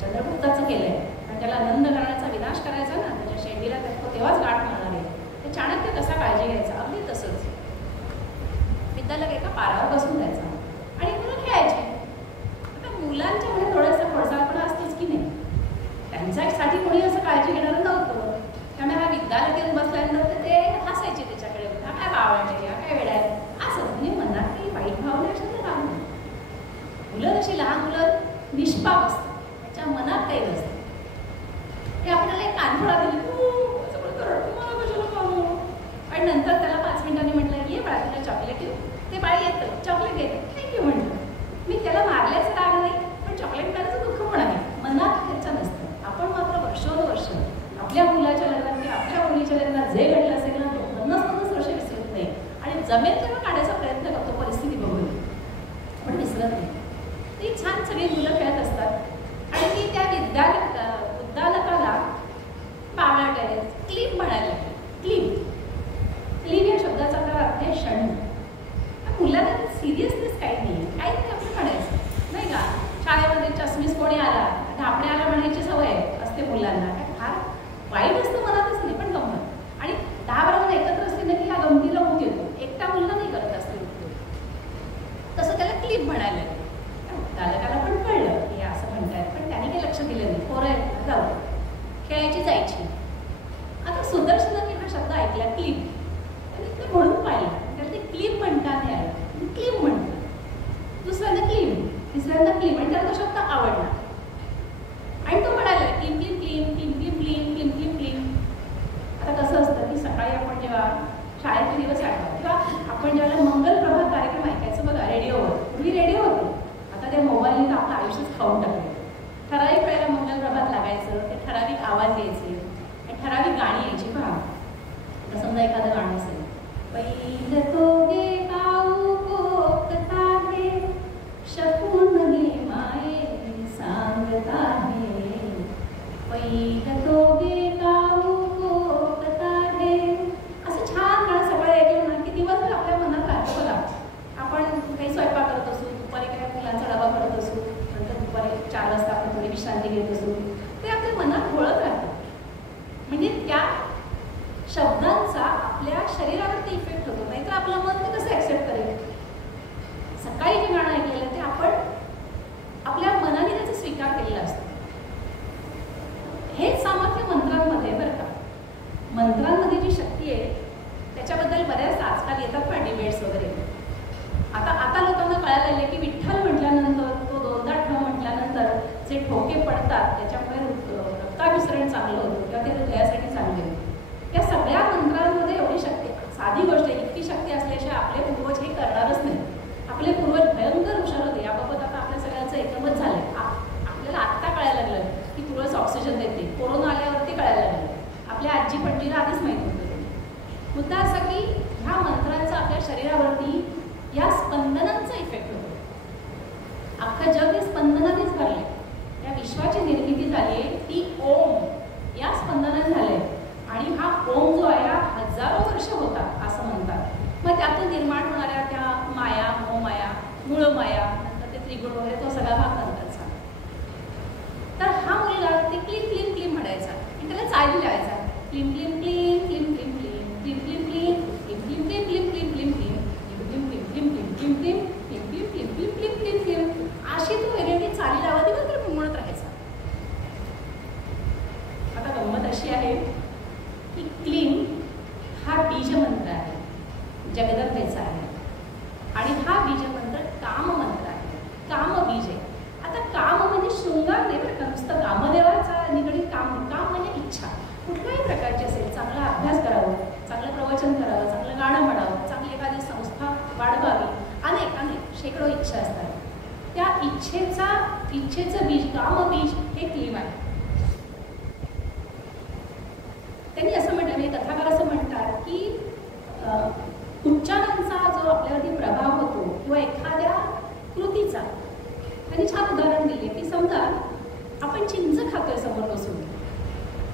चंद्रगुप्ताचं केलंय. आणि त्याला नंद करण्याचा विनाश करायचा ना, त्याच्या शेंडीला तो तेव्हाच गाठ मारणार आहे. ते चाणक्य कसा काळजी घ्यायचा, अगदी तसंच विद्यालय एका पारावर बसून द्यायचा आणि मुलं खेळायचे. आता मुलांच्या मध्ये थोडासा खोडसाळपणा असतोच की नाही. त्यांच्यासाठी कोणी असं काळजी घेणारं नव्हतं. त्यामुळे हा विद्यालयात येऊन बसल्यानंतर ते हसायचे त्याच्याकडे, हा काय बावळटे, हा काय वेडा आहे असं. म्हणजे मनात काही वाईट भावना अशातलं काम नाही. मुलं जशी लहान मुलं निष्पाप असतात, त्याच्या मनात काही नसतं. ते आपल्याला एक कानफडा दिली, मला कशाला पाहू. आणि नंतर त्याला 5 मिनिटांनी म्हटलं, ये बाळा तुला चॉकलेट येऊ. ते बाळ येतं, चॉकलेट येतं, थँक्यू म्हटलं. मी त्याला मारल्याचं राग नाही, पण चॉकलेट मिळायचं दुःख पण आहे. मनात त्याचं नसतं. आपण मात्र वर्षोनवर्ष आपल्या मुलाच्या लग्नात किंवा आपल्या मुलीच्या लग्नात जे घडलं असेल ना, 50 वर्ष विसरत नाही. आणि जमेल तेव्हा काढायचा प्रयत्न करतो परिस्थिती बघून, पण विसरत नाही. ती छान सगळी मुलं खेळत असतात आणि ती त्या उद्यानकाला बावळट आहे क्लिप म्हणायला लागली. क्लिप या शब्दाचा आपला अर्थ आहे क्षण. मुलांना सिरियसनेस काही नाही, काही नाही आपलं म्हणायचं नाही का. शाळेमध्ये चष्मीस कोणी आला, ढापणे आला म्हणायची सवय असते मुलांना. काय फार वाईट असतं मनातच नाही, पण गंमत. आणि 10-12 जण एकत्र असते ना की ह्या गमतीला होत येतो. एकटा मुलगा नाही करत असते. तसं त्याला क्लिप म्हणायला लागलं. बालकाला पण कळलं की असं म्हणतायत, पण त्याने काही लक्ष दिलं नाही. पोरं जाऊ खेळायची जायची. आता सुदर्शनाने हा शब्द ऐकला क्लिप, त्याने ते म्हणून पाहिलं. त्याला ते क्लिप म्हणता नाही आलं, क्लिप म्हणतात. दुसऱ्यांदा क्लिप, तिसऱ्यांदा क्लिप, आणि त्याला तो शब्द आवडला. आणि तो म्हणाला climb climb climb climb climb climb climb climb climb. आता कसं असतं की सकाळी आपण जेव्हा शाळेचे दिवस आठवतो किंवा आपण ज्यावेळेला मंगल प्रभात कार्यक्रम ऐकायचं बघा रेडिओवर, पूर्वी रेडिओ होते. आता ते मोबाईलने तर आपलं आयुष्यच खाऊन टाकले. ठराविक वेळेला मंगल प्रभात लागायचं, ते ठराविक आवाज यायचे आणि ठराविक गाणी यायची. पहा आता समजा एखादं गाणं असेल, पहिलं तो गे गाऊ कोकता हे शकून गे माये सांगता हे, पहिलं तो गे गाऊ कोकता हे. असं छान गाणं सगळं ऐकलं ना की दिवसभर आपल्या मनात राहतं. बघा आपण काही स्वयंपाक करत असू, दुपारी काही मुलांचा डबा करत असू, नंतर दुपारी 4 वाजता आपण थोडी विश्रांती घेत असू, ते आपल्या मनात घोळत राहतं. म्हणजे त्या शब्दांचा आपल्या शरीरावरती इफेक्ट होतो. नाहीतर आपलं मन ते कसं ॲक्सेप्ट करेल. सकाळी जे गाणं ऐकलेलं ते आपण आपल्या मनाने त्याचा स्वीकार केलेला असतो. हेच सामर्थ्य मंत्रांमध्ये बरं का. मंत्रांमध्ये जी शक्ती आहे त्याच्याबद्दल बऱ्याच आजकाल येतात पण डिबेट्स वगैरे. आता लोकांना कळायला लागले की विठ्ठल म्हटल्यानंतर, तो 2दा ठ म्हटल्यानंतर जे ठोके पडतात त्याच्यामुळे रक्ताभिसरण चांगलं होतं किंवा ते हृदयासाठी चांगले होते. या सगळ्या मंत्रांमध्ये एवढी शक्ती, साधी गोष्ट आहे, इतकी शक्ती असल्याशिवाय आपले पूर्वज हे करणारच नाही. आपले पूर्वज भयंकर हुशार होते. याबाबत आता आपल्या सगळ्यांचं एकमत झालं आहे. आपल्याला आत्ता कळायला लागलं की तुळस ऑक्सिजन देते. कोरोना आल्यावरती कळायला लागलं. आपल्या आजी पणजीला आधीच माहीत होतं. मुद्दा असा की ह्या मंत्रांचा आपल्या शरीरावरती या स्पंदनांचा इफेक्ट होतो. अख्खं जग हे स्पंदनानेच भरले. या विश्वाची निर्मिती झाली आहे ती ओम या स्पंदनाने झाले. आणि हा ओम जो आहे हा हजारो वर्ष होता असं म्हणतात. मग त्यातून निर्माण होणाऱ्या त्या माया, मोहमाया, मूळमाया, नंतर ते त्रिगुण वगैरे तो सगळा भाग नंतरचा. तर हा मुलगा ते क्लीम क्लीम क्लीम म्हणायचा आणि त्याला चाली लावायचा. क्लीम क्लीम क्लीम क्लीम क्लीम क्लीम क्लीम क्लीम क्लीम क्लीम क्लीम क्लीम क्लीम क्लीम क्लीम अशी तो वेगवेगळी चाली लावा दिवस म्हणत राहायचा. आता गंमत अशी आहे की क्लीम हा बीजमंत्र आहे, जगदंबेचा आहे. आणि हा बीजमंत्र काममंत्र आहे, कामबीज आहे. आता काम म्हणजे शृंगार नाही बरं का, नुसतं कामदेवाचा निगडीत काम. काम म्हणजे इच्छा कुठल्याही प्रकारची असेल. चांगला अभ्यास करावं, चांगलं प्रवचन करावं, चांगलं गाणं म्हणावं, चांगली एखादी संस्था वाढवावी, अनेक शेकडो इच्छा असतात. त्या इच्छेचं बीज, कामबीज हे क्लीम आहे. त्यांनी असं म्हटलं, म्हणजे कथाकार असं म्हणतात की उच्चारांचा जो आपल्यावरती प्रभाव होतो किंवा एखाद्या कृतीचा, त्यांनी छान उदाहरण दिले की समजा आपण चिंच खातोय समोर बसून,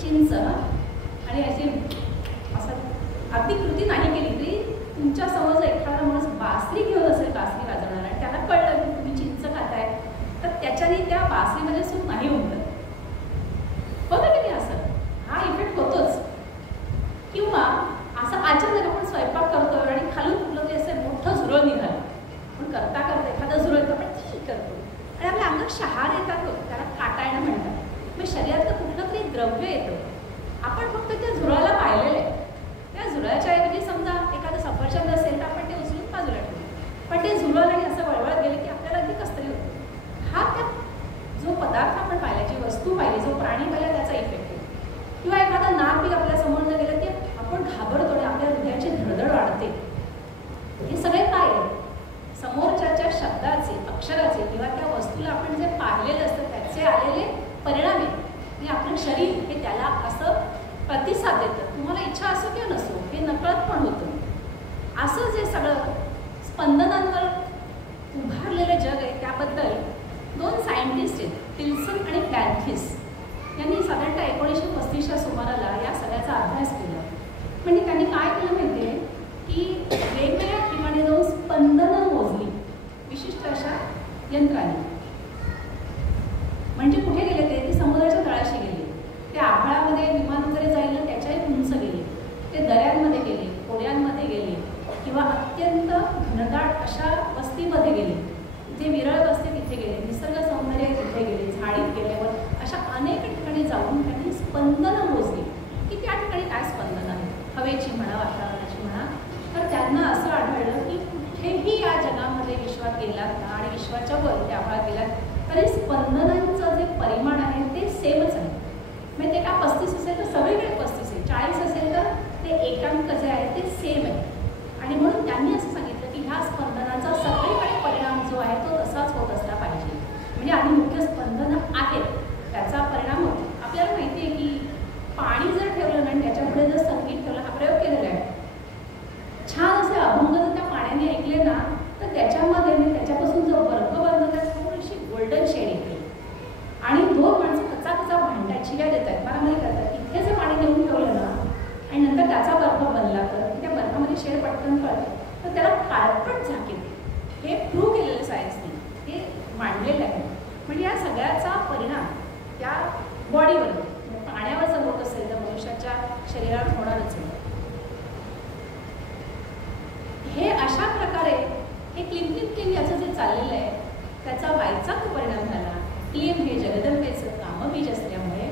चिंच आणि असे असं अगदी कृती नाही केली तरी तुमच्या समोर एखादा माणूस बासरी घेऊन असेल, बासरी वाजवणार, आणि त्याला कळलं की तुम्ही चिंच खाताय, तर त्याच्याने त्या बासरीमध्ये सूप नाही उमटत. होतं की नाही असं? हा इफेक्ट होतोच. किंवा असं अचानक आपण स्वयंपाक करतोय आणि खालून कुठलं तरी असं मोठं झुरळ निघालं, पण करता करता एखादं झुरळ येतं, आपण ठीक करतो आणि आपल्या अंगात शहार येतात, त्याला काटायला म्हणतात. मग शरीरातलं कुठलं तरी द्रव्य येतं, आपण फक्त त्या झुरळाला पाहिलेलं आहे. त्या झुरळाच्या ऐवजी समजा एखादं सफरचंद असेल तर आपण ते उचलून बाजूला ठेवतो, पण ते झुरळ आणि असं वळवळत गेले की आपल्याला अगदी कसतरी होतं. हा त्या जो पदार्थ आपण पाहिला, जी वस्तू पाहिली, जो प्राणी पाहिला, त्याचा इफेक्ट आहे. किंवा एखादं नाक बी आपल्या समोर न गेलं की आपण घाबरतो आणि आपल्या हृदयाची धडधड वाढते. हे सगळे काय आहे? समोरच्या शब्दाचे, अक्षराचे किंवा त्या वस्तूला आपण जे पाहिलेलं असतं त्याचे आलेले परिणाम आहे. आणि आपलं शरीर हे त्याला असं प्रतिसाद देतं. तुम्हाला इच्छा असो किंवा नसो, हे नकळत पण होतं. असं जे सगळं स्पंदनांवर उभारलेलं जग आहे, त्याबद्दल 2 सायंटिस्ट आहेत, टिल्सन आणि बॅन्थिस, यांनी साधारणतः 1935च्या सुमाराला या सगळ्याचा अभ्यास केला. म्हणजे त्यांनी काय केलं माहिती आहे की वेगवेगळ्या ठिकाणी जाऊन स्पंदनं मोजली विशिष्ट अशा यंत्राने. म्हणजे कुठे गेले ते समुद्राच्या तळाशी गेले, ते आभाळामध्ये विमान वगैरे जाईल ना त्याच्याही उंच गेले, ते दऱ्यांमध्ये गेले, खोड्यांमध्ये गेले, किंवा अत्यंत घनदाट अशा वस्तीमध्ये गेले, जे विरळ वस्ती तिथे गेले, निसर्ग सौंदर्य तिथे गेले, झाडीत गेल्यावर अशा अनेक ठिकाणी जाऊन त्यांनी स्पंदनं मोजली की त्या ठिकाणी काय स्पंदन आहे, हवेची म्हणा, वातावरणाची म्हणा. तर त्यांना असं आढळलं की कुठेही या जगामध्ये विश्वात गेलात ना आणि विश्वाच्या वर त्या आभाळात गेलात तरी स्पंदनांचं जे परिमाण आहे ते सेमच आहे. म्हणजे ते का 35 असेल तर सगळीकडे 35 आहे, 40 असेल तर ते एकांक जे आहे ते सेम आहे. आणि म्हणून त्यांनी असं सांगितलं की ह्या स्पंदनाचा सगळीकडे परिणाम जो आहे तो तसाच होत असला पाहिजे. म्हणजे आधी मुख्य स्पंदनं आहेत, त्याचा परिणाम होतो. आपल्याला माहिती आहे की पाणी जर ठेवलं ना त्याच्यापुढे जर संगीत ठेवलं, हा प्रयोग केलेला आहे, छान असे अभंग जर त्या पाण्याने ऐकले ना तर त्याच्यामध्ये त्याच्यापासून जो बर्फ बनवतात थोडीशी गोल्डन शेड येते आणि 2 माणसं कचा भांडतात, शिव्या देतात, मारामारी करतात. इथे जर पाणी घेऊन ठेवलं ना आणि नंतर त्याचा बर्फ बनला तर त्या बर्फामध्ये शेड पटकन कळते, तर त्याला काळपट झाक येते. हे प्रूव्ह केलेलं सायन्सने, हे मांडलेलं आहे. म्हणजे या सगळ्याचा परिणाम त्या बॉडीवर, पाण्यावर जर होत असेल तर मनुष्याच्या शरीरावर होणारच आहे. हे अशा प्रकारे हे क्लीन याचं जे चाललेलं आहे त्याचा व्हायचा खूप परिणाम झाला. क्लीन हे जगदंबेचं कामबीज असल्यामुळे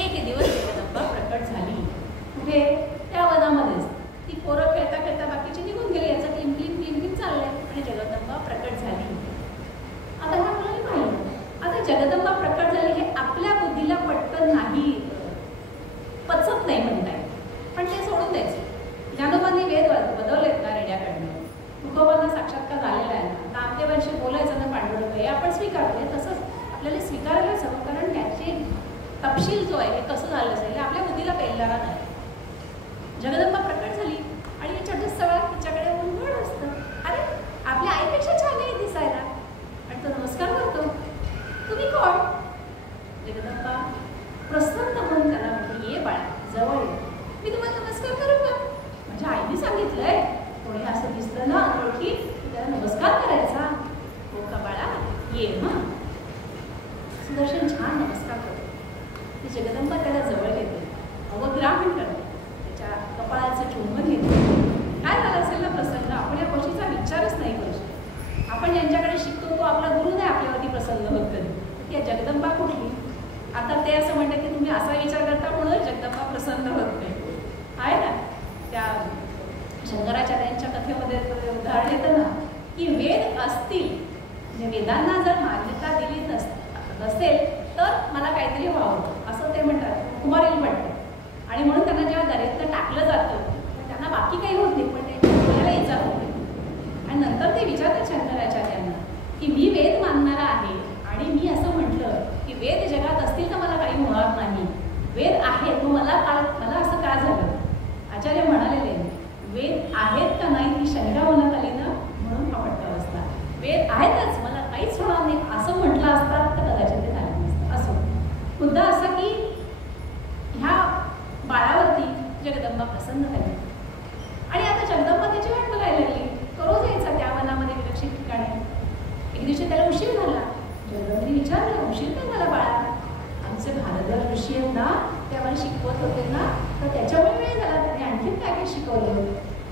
एक दिवस जगदंबा प्रकट झाली. कुठे? त्या वनामध्येच. ती पोरं खेळता खेळता बाकीची निघून गेली, याचं क्लीन चाललंय आणि जगदंबा प्रकट झाली. आता ह्या मुलांनी पाहिलं, आता जगदंबा प्रकट झाली हे आपल्या बुद्धीला पटकन नाही, पचत नाही म्हणताय, पण ते सोडून द्यायचं. ज्ञानोबांनी वेद बदवलेत ना रेड्याकडनं, तुकोबांना साक्षात्कार झालेला आहे ना, नामदेवांशी बोलायचं ना पांडुरंग, हे आपण स्वीकारतो. तसंच आपल्याला स्वीकारायलाच हवं, कारण त्याचे तपशील जो आहे हे कसं झालं असेल हे आपल्या बुद्धीला पेलणारा नाही. जगदंबा प्रकट झाली आणि याच्यातच सगळं तिच्याकडे उंगड असतं. अरे आपल्या आईपेक्षा छान आहे दिसायला, आणि तो नमस्कार करतो. तुम्ही कोण? जगदंबा प्रसन्न म्हणून त्याला म्हटली, ये बाळा जवळ ये, मी तुम्हाला नमस्कार करू का? माझ्या आईने सांगितलंय कोणी असं दिसलं ना ओळखी त्याला नमस्कार करायचा. हो का बाळा, ये मग. सुदर्शन छान नमस्कार करतो. ती जगदंबा त्याला जवळ घेते, अवग्राहण करते, त्याच्या कपाळाचं चुंबन घेते. काय झालं असेल ना प्रसन्न, आपण या गोष्टीचा विचारच नाही करू शकतो. आपण ज्यांच्याकडे शिकतो तो आपला गुरु नाही आपल्यावरती प्रसन्न होत कधी. या जगदंबा कुठली? आता ते असं म्हणतात की तुम्ही असा विचार करता म्हणून जगदंबा प्रसन्न होत नाही, आहे ना. त्या शंकराचार्यांच्या कथेमध्ये उदाहरण येतं ना की वेद असतील, म्हणजे वेदांना जर मान्यता दिली नसेल तर मला काहीतरी व्हावं असं ते म्हणतात, कुमारीला म्हणतात. आणि म्हणून त्यांना जेव्हा दरेतनं टाकलं जातं त्यांना बाकी काही होत नाही, पण ते बोलायला इच्छा होते. आणि नंतर ते विचारतात शंकराचार्यांना की मी वेद मानणारा आहे आणि मी असं म्हटलं की वेद जगात असतील तर मला काही होणार नाही, वेद आहेत मग मला असं का झालं? आचार्य म्हणालेले वेद आहेत का नाही ही शंका मनात आली ना, म्हणून हा फटका बसला. वेद आहेतच, मला काहीच होणार नाही असं म्हटलं असतात तर कदाचित ते झालं नसतं. असो मुद्दा असा की ह्या बाळावरती जगदंबा प्रसन्न झाली ना, ते आम्हाला शिकवत होते ना, तर त्याच्यामुळे वेळ झाला. त्याने आणखीन काय काय शिकवलं,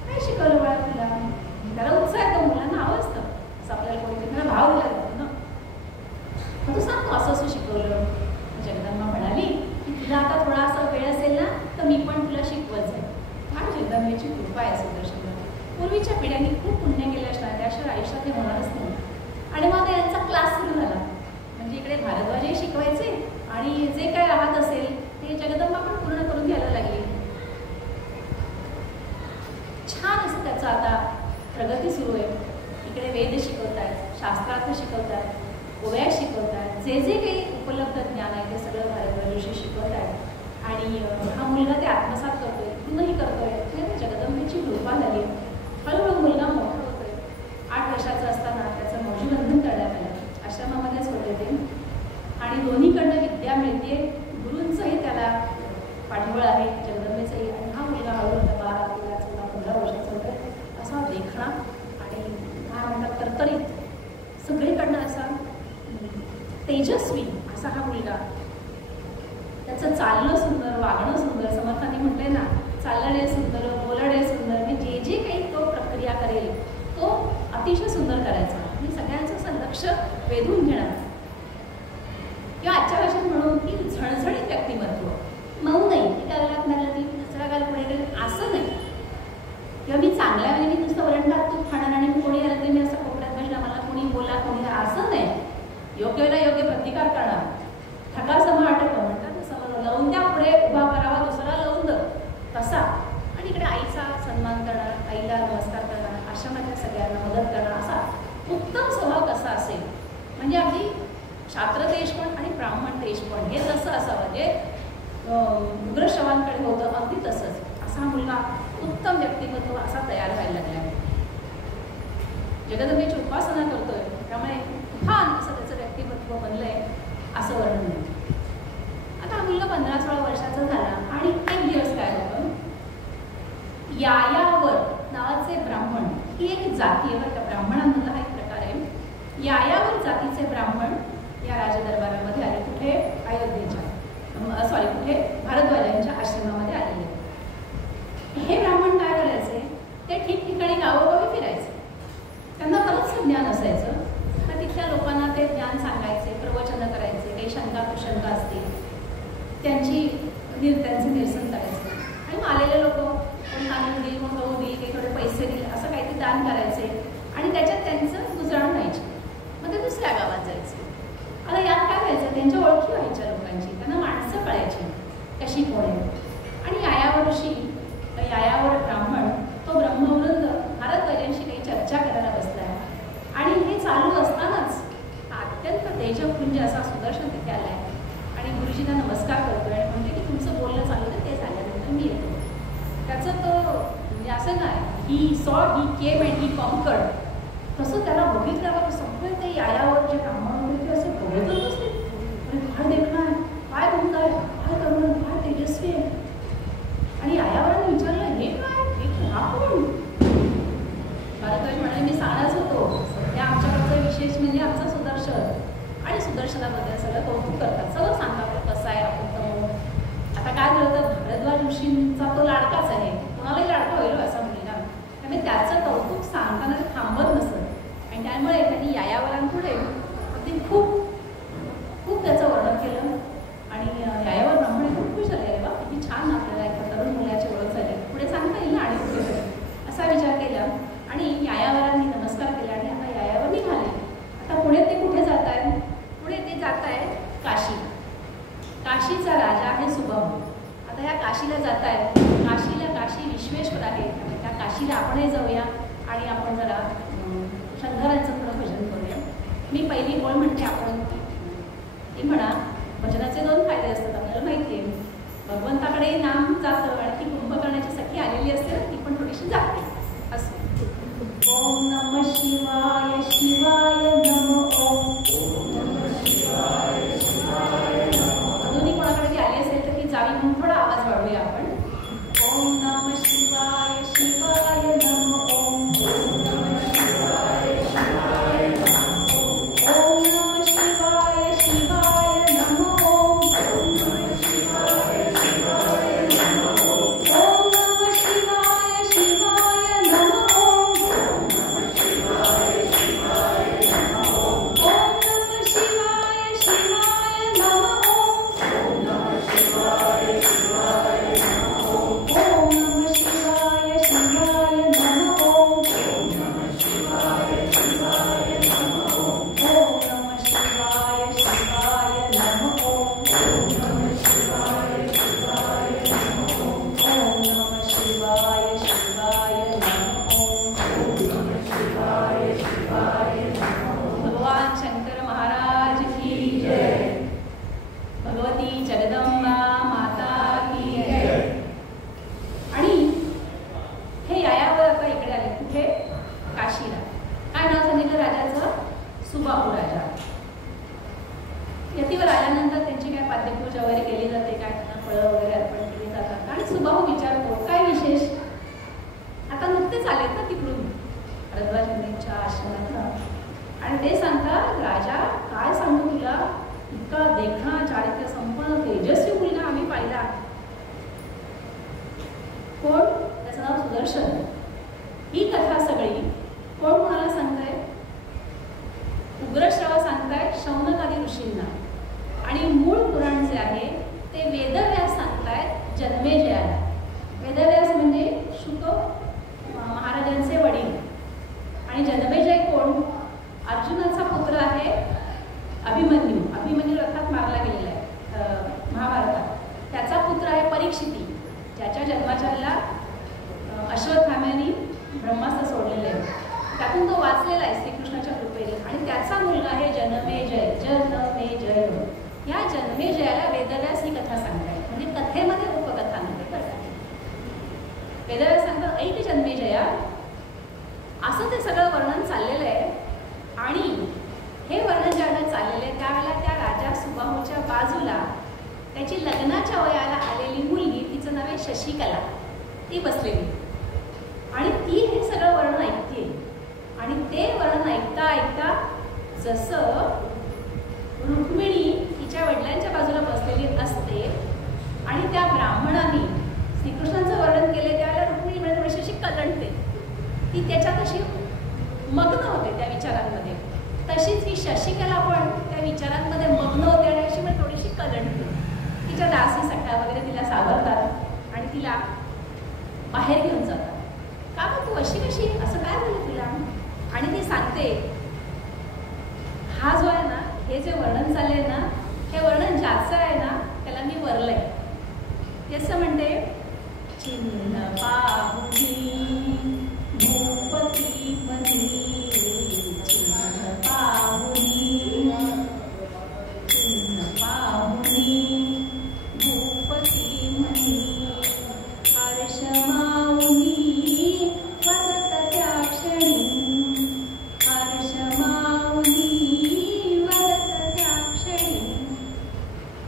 काय शिकवलं बाळा तुला? त्याला उत्साह येतो, मुलांना आवडतं असं आपल्याला कोणीतरी त्याला भाव दिला जातो ना. मग तू सांग, असं असं शिकवलं. जगदंबा म्हणाली की तुला आता थोडासा वेळ असेल ना, तर मी पण तुला शिकवत जाईल. फार जगदंबेची कृपा आहे सुदर्शनला. पूर्वीच्या पिढ्यांनी खूप पुण्य केलं असणार, त्याशिवाय आयुष्यात हे होणारच नाही. आणि मग त्यांचा क्लास सुरू झाला. म्हणजे इकडे भारद्वाजही शिकवायचे आणि जे काय राहत असेल ते जगदंबा पण पूर्ण करून घ्यायला लागली. छान असं त्याचं आता प्रगती सुरू आहे. इकडे वेद शिकवतात, शास्त्रार्थ शिकवतात, गोव्या शिकवतात, जे जे काही उपलब्ध ज्ञान आहे ते सगळं भारद्वाज ऋषी शिकवतात. आणि हा मुलगा ते आत्मसात करतोय, पूर्णही करतोय. म्हणजे जगदंबेची कृपा झाली. हळूहळू मुलगा मोठा होतोय. 8 वर्षाचा असताना त्याचं मौजीबंधन करण्यात आलं. आश्रमामध्येच होते ते. आणि दोन्हीकडनं विद्या मिळते. गुरूंचंही त्याला पाठबळ आहे, जगदंबेचंही. आणि हा मुलगा हळूहळू 12, 13, 14, 15 वर्षाचा होतोय. असा देखणा आणि काय म्हणतात तरतरीत, सगळीकडनं असा तेजस्वी असा हा मुलगा. त्याचं चालणं सुंदर, वागणं सुंदर. समर्थांनी म्हटलंय ना, चालणे सुंदर, बोलणे सुंदर. म्हणजे जे जे काही तो प्रक्रिया करेल तो अतिशय सुंदर करायचा आणि सगळ्यांचं असं लक्ष वेधून घेणार. किंवा आजच्या भाषेत म्हणून की झणझणीत व्यक्तिमत्व. मऊ नाही की त्याला ती दुसरा गाल पुढे गेले असं नाही. किंवा मी चांगल्या वेळी मी नुसतं वरंडात तूप खाणार आणि मी कोणी आलं तरी मी असं कोपऱ्यात बसला, मला कोणी बोला कोणी असं नाही. योग्य वेळेला योग्य प्रतिकार करणार. ठगा समाटक म्हणतात ना, समोर लावून त्या पुढे उभा करावा, दुसरा लावून द तसा. आणि इकडे आईचा सन्मान करणार, आईला नमस्कार करणार, आश्रमातल्या सगळ्यांना मदत करणार, असा उत्तम स्वभाव कसा असेल. म्हणजे अगदी क्षात्र देश पण आणि ब्राह्मण देश पण हे जसं असावं, जे उग्रश्रवांकडे होतं अगदी तसंच. असा मुलगा उत्तम व्यक्तिमत्व असा तयार व्हायला लागला. जगदंबेची उपासना करतोय त्यामुळे छान असं त्याचं व्यक्तिमत्व बनलंय असं वर्णन आहे. आता हा मुलगा 15-16 वर्षाचा झाला आणि एक दिवस काय होतं, यायावर नावाचे ब्राह्मण, ही एक जाती आहे बरं का, ब्राह्मणांमधला हा एक प्रकार आहे. यायावर जातीचे ब्राह्मण या राजदरबारामध्ये आले. कुठे? अयोध्येच्या कुठे भारद्वाजांच्या आश्रमामध्ये आलेले. हे ब्राह्मण काय करायचे, ते ठिकठिकाणी गावोगावी फिरायचे. त्यांना बरंच ज्ञान असायचं. तर तिथल्या लोकांना ते ज्ञान सांगायचे, प्रवचन करायचे, काही शंका कुशंका असतील त्यांचे निरसन करायचे. आणि मग आलेले लोक कोण तांदूळ देईल, कोण गहू देईल, काही थोडे पैसे देईल, असं काहीतरी दान करायचे आणि त्याच्यात त्यांचं गुजराण व्हायचे. मग ते दुसऱ्या गावात जायचे. आता यात काय व्हायचं, त्यांच्या ओळखी व्हायच्या लोकांची, त्यांना माणसं कळायची कशी कोण आहे. आणि यायावर ऋषी, यायावर ब्राह्मण, तो ब्रह्मवृंद भारद्वाजांशी काही चर्चा करायला बसलाय. आणि हे चालू असतानाच अत्यंत तेजपुंज असा सुदर्शन तिथे आलाय आणि गुरुजींना नमस्कार करतोय आणि म्हणते की तुमचं बोलणं चालू आहे, ते झाल्यानंतर मी येतो. त्याचं तो म्हणजे असं नाही, he saw he came and he conquered, तसं त्याला बघितल्यावर सगळे ते यायावर जे ब्राह्मण होते ते असे बघतच असते. काय देखणार, काय म्हणताय, काय करून, काय तेजस्वी आहे. आणि यायावरांनी विचारलं, हे काय, हे हा कोण? भारद्वाज म्हणाले, मी सांगणारच होतो, सध्या आमच्याकडचं विशेष म्हणजे आमचा सुदर्शन. आणि सुदर्शनाबद्दल सगळं कौतुक करतात, सगळं सांगतात कसं आहे आपण. आता काय झालं तर भारद्वाज ऋषींचा तो लाडकाच आहे, कोणालाही लाडका होईल असा मुलगा. त्यामुळे त्याचं कौतुक सांगताना ते थांबत नसत. आणि त्यामुळे त्यांनी यायावरांपुढे अगदी खूप खूप त्याचं वर्णन केलं. आणि यायावर ब्राह्मण खूप खुश झाले, अरे वा किती छान आपल्याला एका तरुण मुलाची ओळख झाली, पुढे सांगता येईल ना आणि पुढे असा विचार केला. आणि यायावरांनी नमस्कार केला आणि आता यायावर निघाले. आता पुढे ते कुठे जात आहेत, पुढे ते जात आहेत काशी. काशीचा राजा आहे सुभम. आता ह्या काशीला जात आहेत. काशीला काशी विश्वेश्वर आहे, त्यामुळे त्या काशीला आपणही जाऊया आणि आपण जरा शंकरांचं थोडं भजन करूया. मी पहिली ओळ म्हणते, आपण ती म्हणा. भजनाचे 2 फायदे असतात आपल्याला माहिती आहे. भगवंताकडे नाम जातं आणि ती कुंभकर्णाची सखी आलेली असते ना, ती पण थोडीशी जाते असं. ओम नमः शिवाय शिवाय नमो. ओम नमः शिवाय शिवाय नमो. अजूनही कोणाकडे ती आली असेल तर ती जावी म्हणून थोडा आवाज वाढवूया आपण. ओम नमः शिवाय शिवाय नमो. ओम नमः शिवाय शिवाय नमो. ओम नमः शिवाय शिवाय नमो. ओम नमः शिवाय नाव सांगितलं राजाचं सुबाहू राजा. यतीवर आल्यानंतर त्यांची काय पाद्यपूजा वगैरे केली जाते, काय त्यांना फळं वगैरे अर्पण केली जातात. आणि सुबाहू विचारतो काय विशेष, आता नुकतेच आलेत ना तिकडून भारद्वाज मुनींच्या आश्रमात. आणि ते सांगतात राजा काय सांगू तुला, इतका देखणा चारित्र्य संपन्न तेजस्वी मुलगा आम्ही पाहिला. कोण, त्याचं नाव सुदर्शन. ही कथा सगळी कोण कोणाला सांगताय, उग्रश्रवा सांगताय शौनकादी ऋषींना. आणि मूळ पुराण जे आहे ते वेदव्यास सांगतायत जन्मेजयाला. वेदव्यास म्हणजे शुक महाराजांचे वडील. आणि जन्मेजय कोण, अर्जुनाचा पुत्र आहे अभिमन्यू. अभिमन्यू रथात मारला गेलेला आहे महाभारतात. त्याचा पुत्र आहे परीक्षिती, ज्याच्या जन्माच्याला अश्वत्थाम्याने ब्रह्मास्त्र सोडलेलं आहे. त्यातून तो वाचलेला आहे श्रीकृष्णाच्या कृपेने. आणि त्याचा मुलगा आहे जनमेजय. जनमेजय. या जन्मेजयाला वेदव्यास ही कथा सांगताय, म्हणजे कथेमध्ये उपकथा नव्हे बरं. वेदव्यास सांगतात ऐक जन्मेजया, असं ते सगळं वर्णन चाललेलं आहे. आणि हे वर्णन ज्यावेळेला चाललेलं आहे त्यावेळेला त्या राजा सुबाहूच्या बाजूला त्याची लग्नाच्या वयाला आलेली मुलगी, तिचं नाव आहे शशिकला, ती बसलेली. आणि ती हे सगळं वर्णन ऐकते. आणि ते वर्णन ऐकता ऐकता जसं रुक्मिणी तिच्या वडिलांच्या बाजूला बसलेली असते आणि त्या ब्राह्मणाने श्रीकृष्णांचं वर्णन केले त्यावेळेला रुक्मिणी म्हणजे थोडीशी अशी कलंडते. ती त्याच्यात अशी मग्न होते त्या विचारांमध्ये. तशीच ही शशिकला पण त्या विचारांमध्ये मग्न होते आणि अशी म्हणजे थोडीशी कलंडते. तिच्या दासी सख्या वगैरे तिला सावरतात आणि तिला बाहेर घेऊन जातात. का गं तू अशी कशी, असं काय झालं तुला. आणि ती सांगते हा जो आहे ना, हे जे वर्णन चाललंय ना, हे वर्णन ज्याचं आहे ना त्याला मी वरलंय. ते असं म्हणते चिन्ह पाहुनी भूपती मनी, चिन्ह पाहुनी, चिन्ह पाहुनी भूपती मनी, हर्ष माऊनी वदत त्या क्षणी, हर्ष माऊनी वदत त्या क्षणी.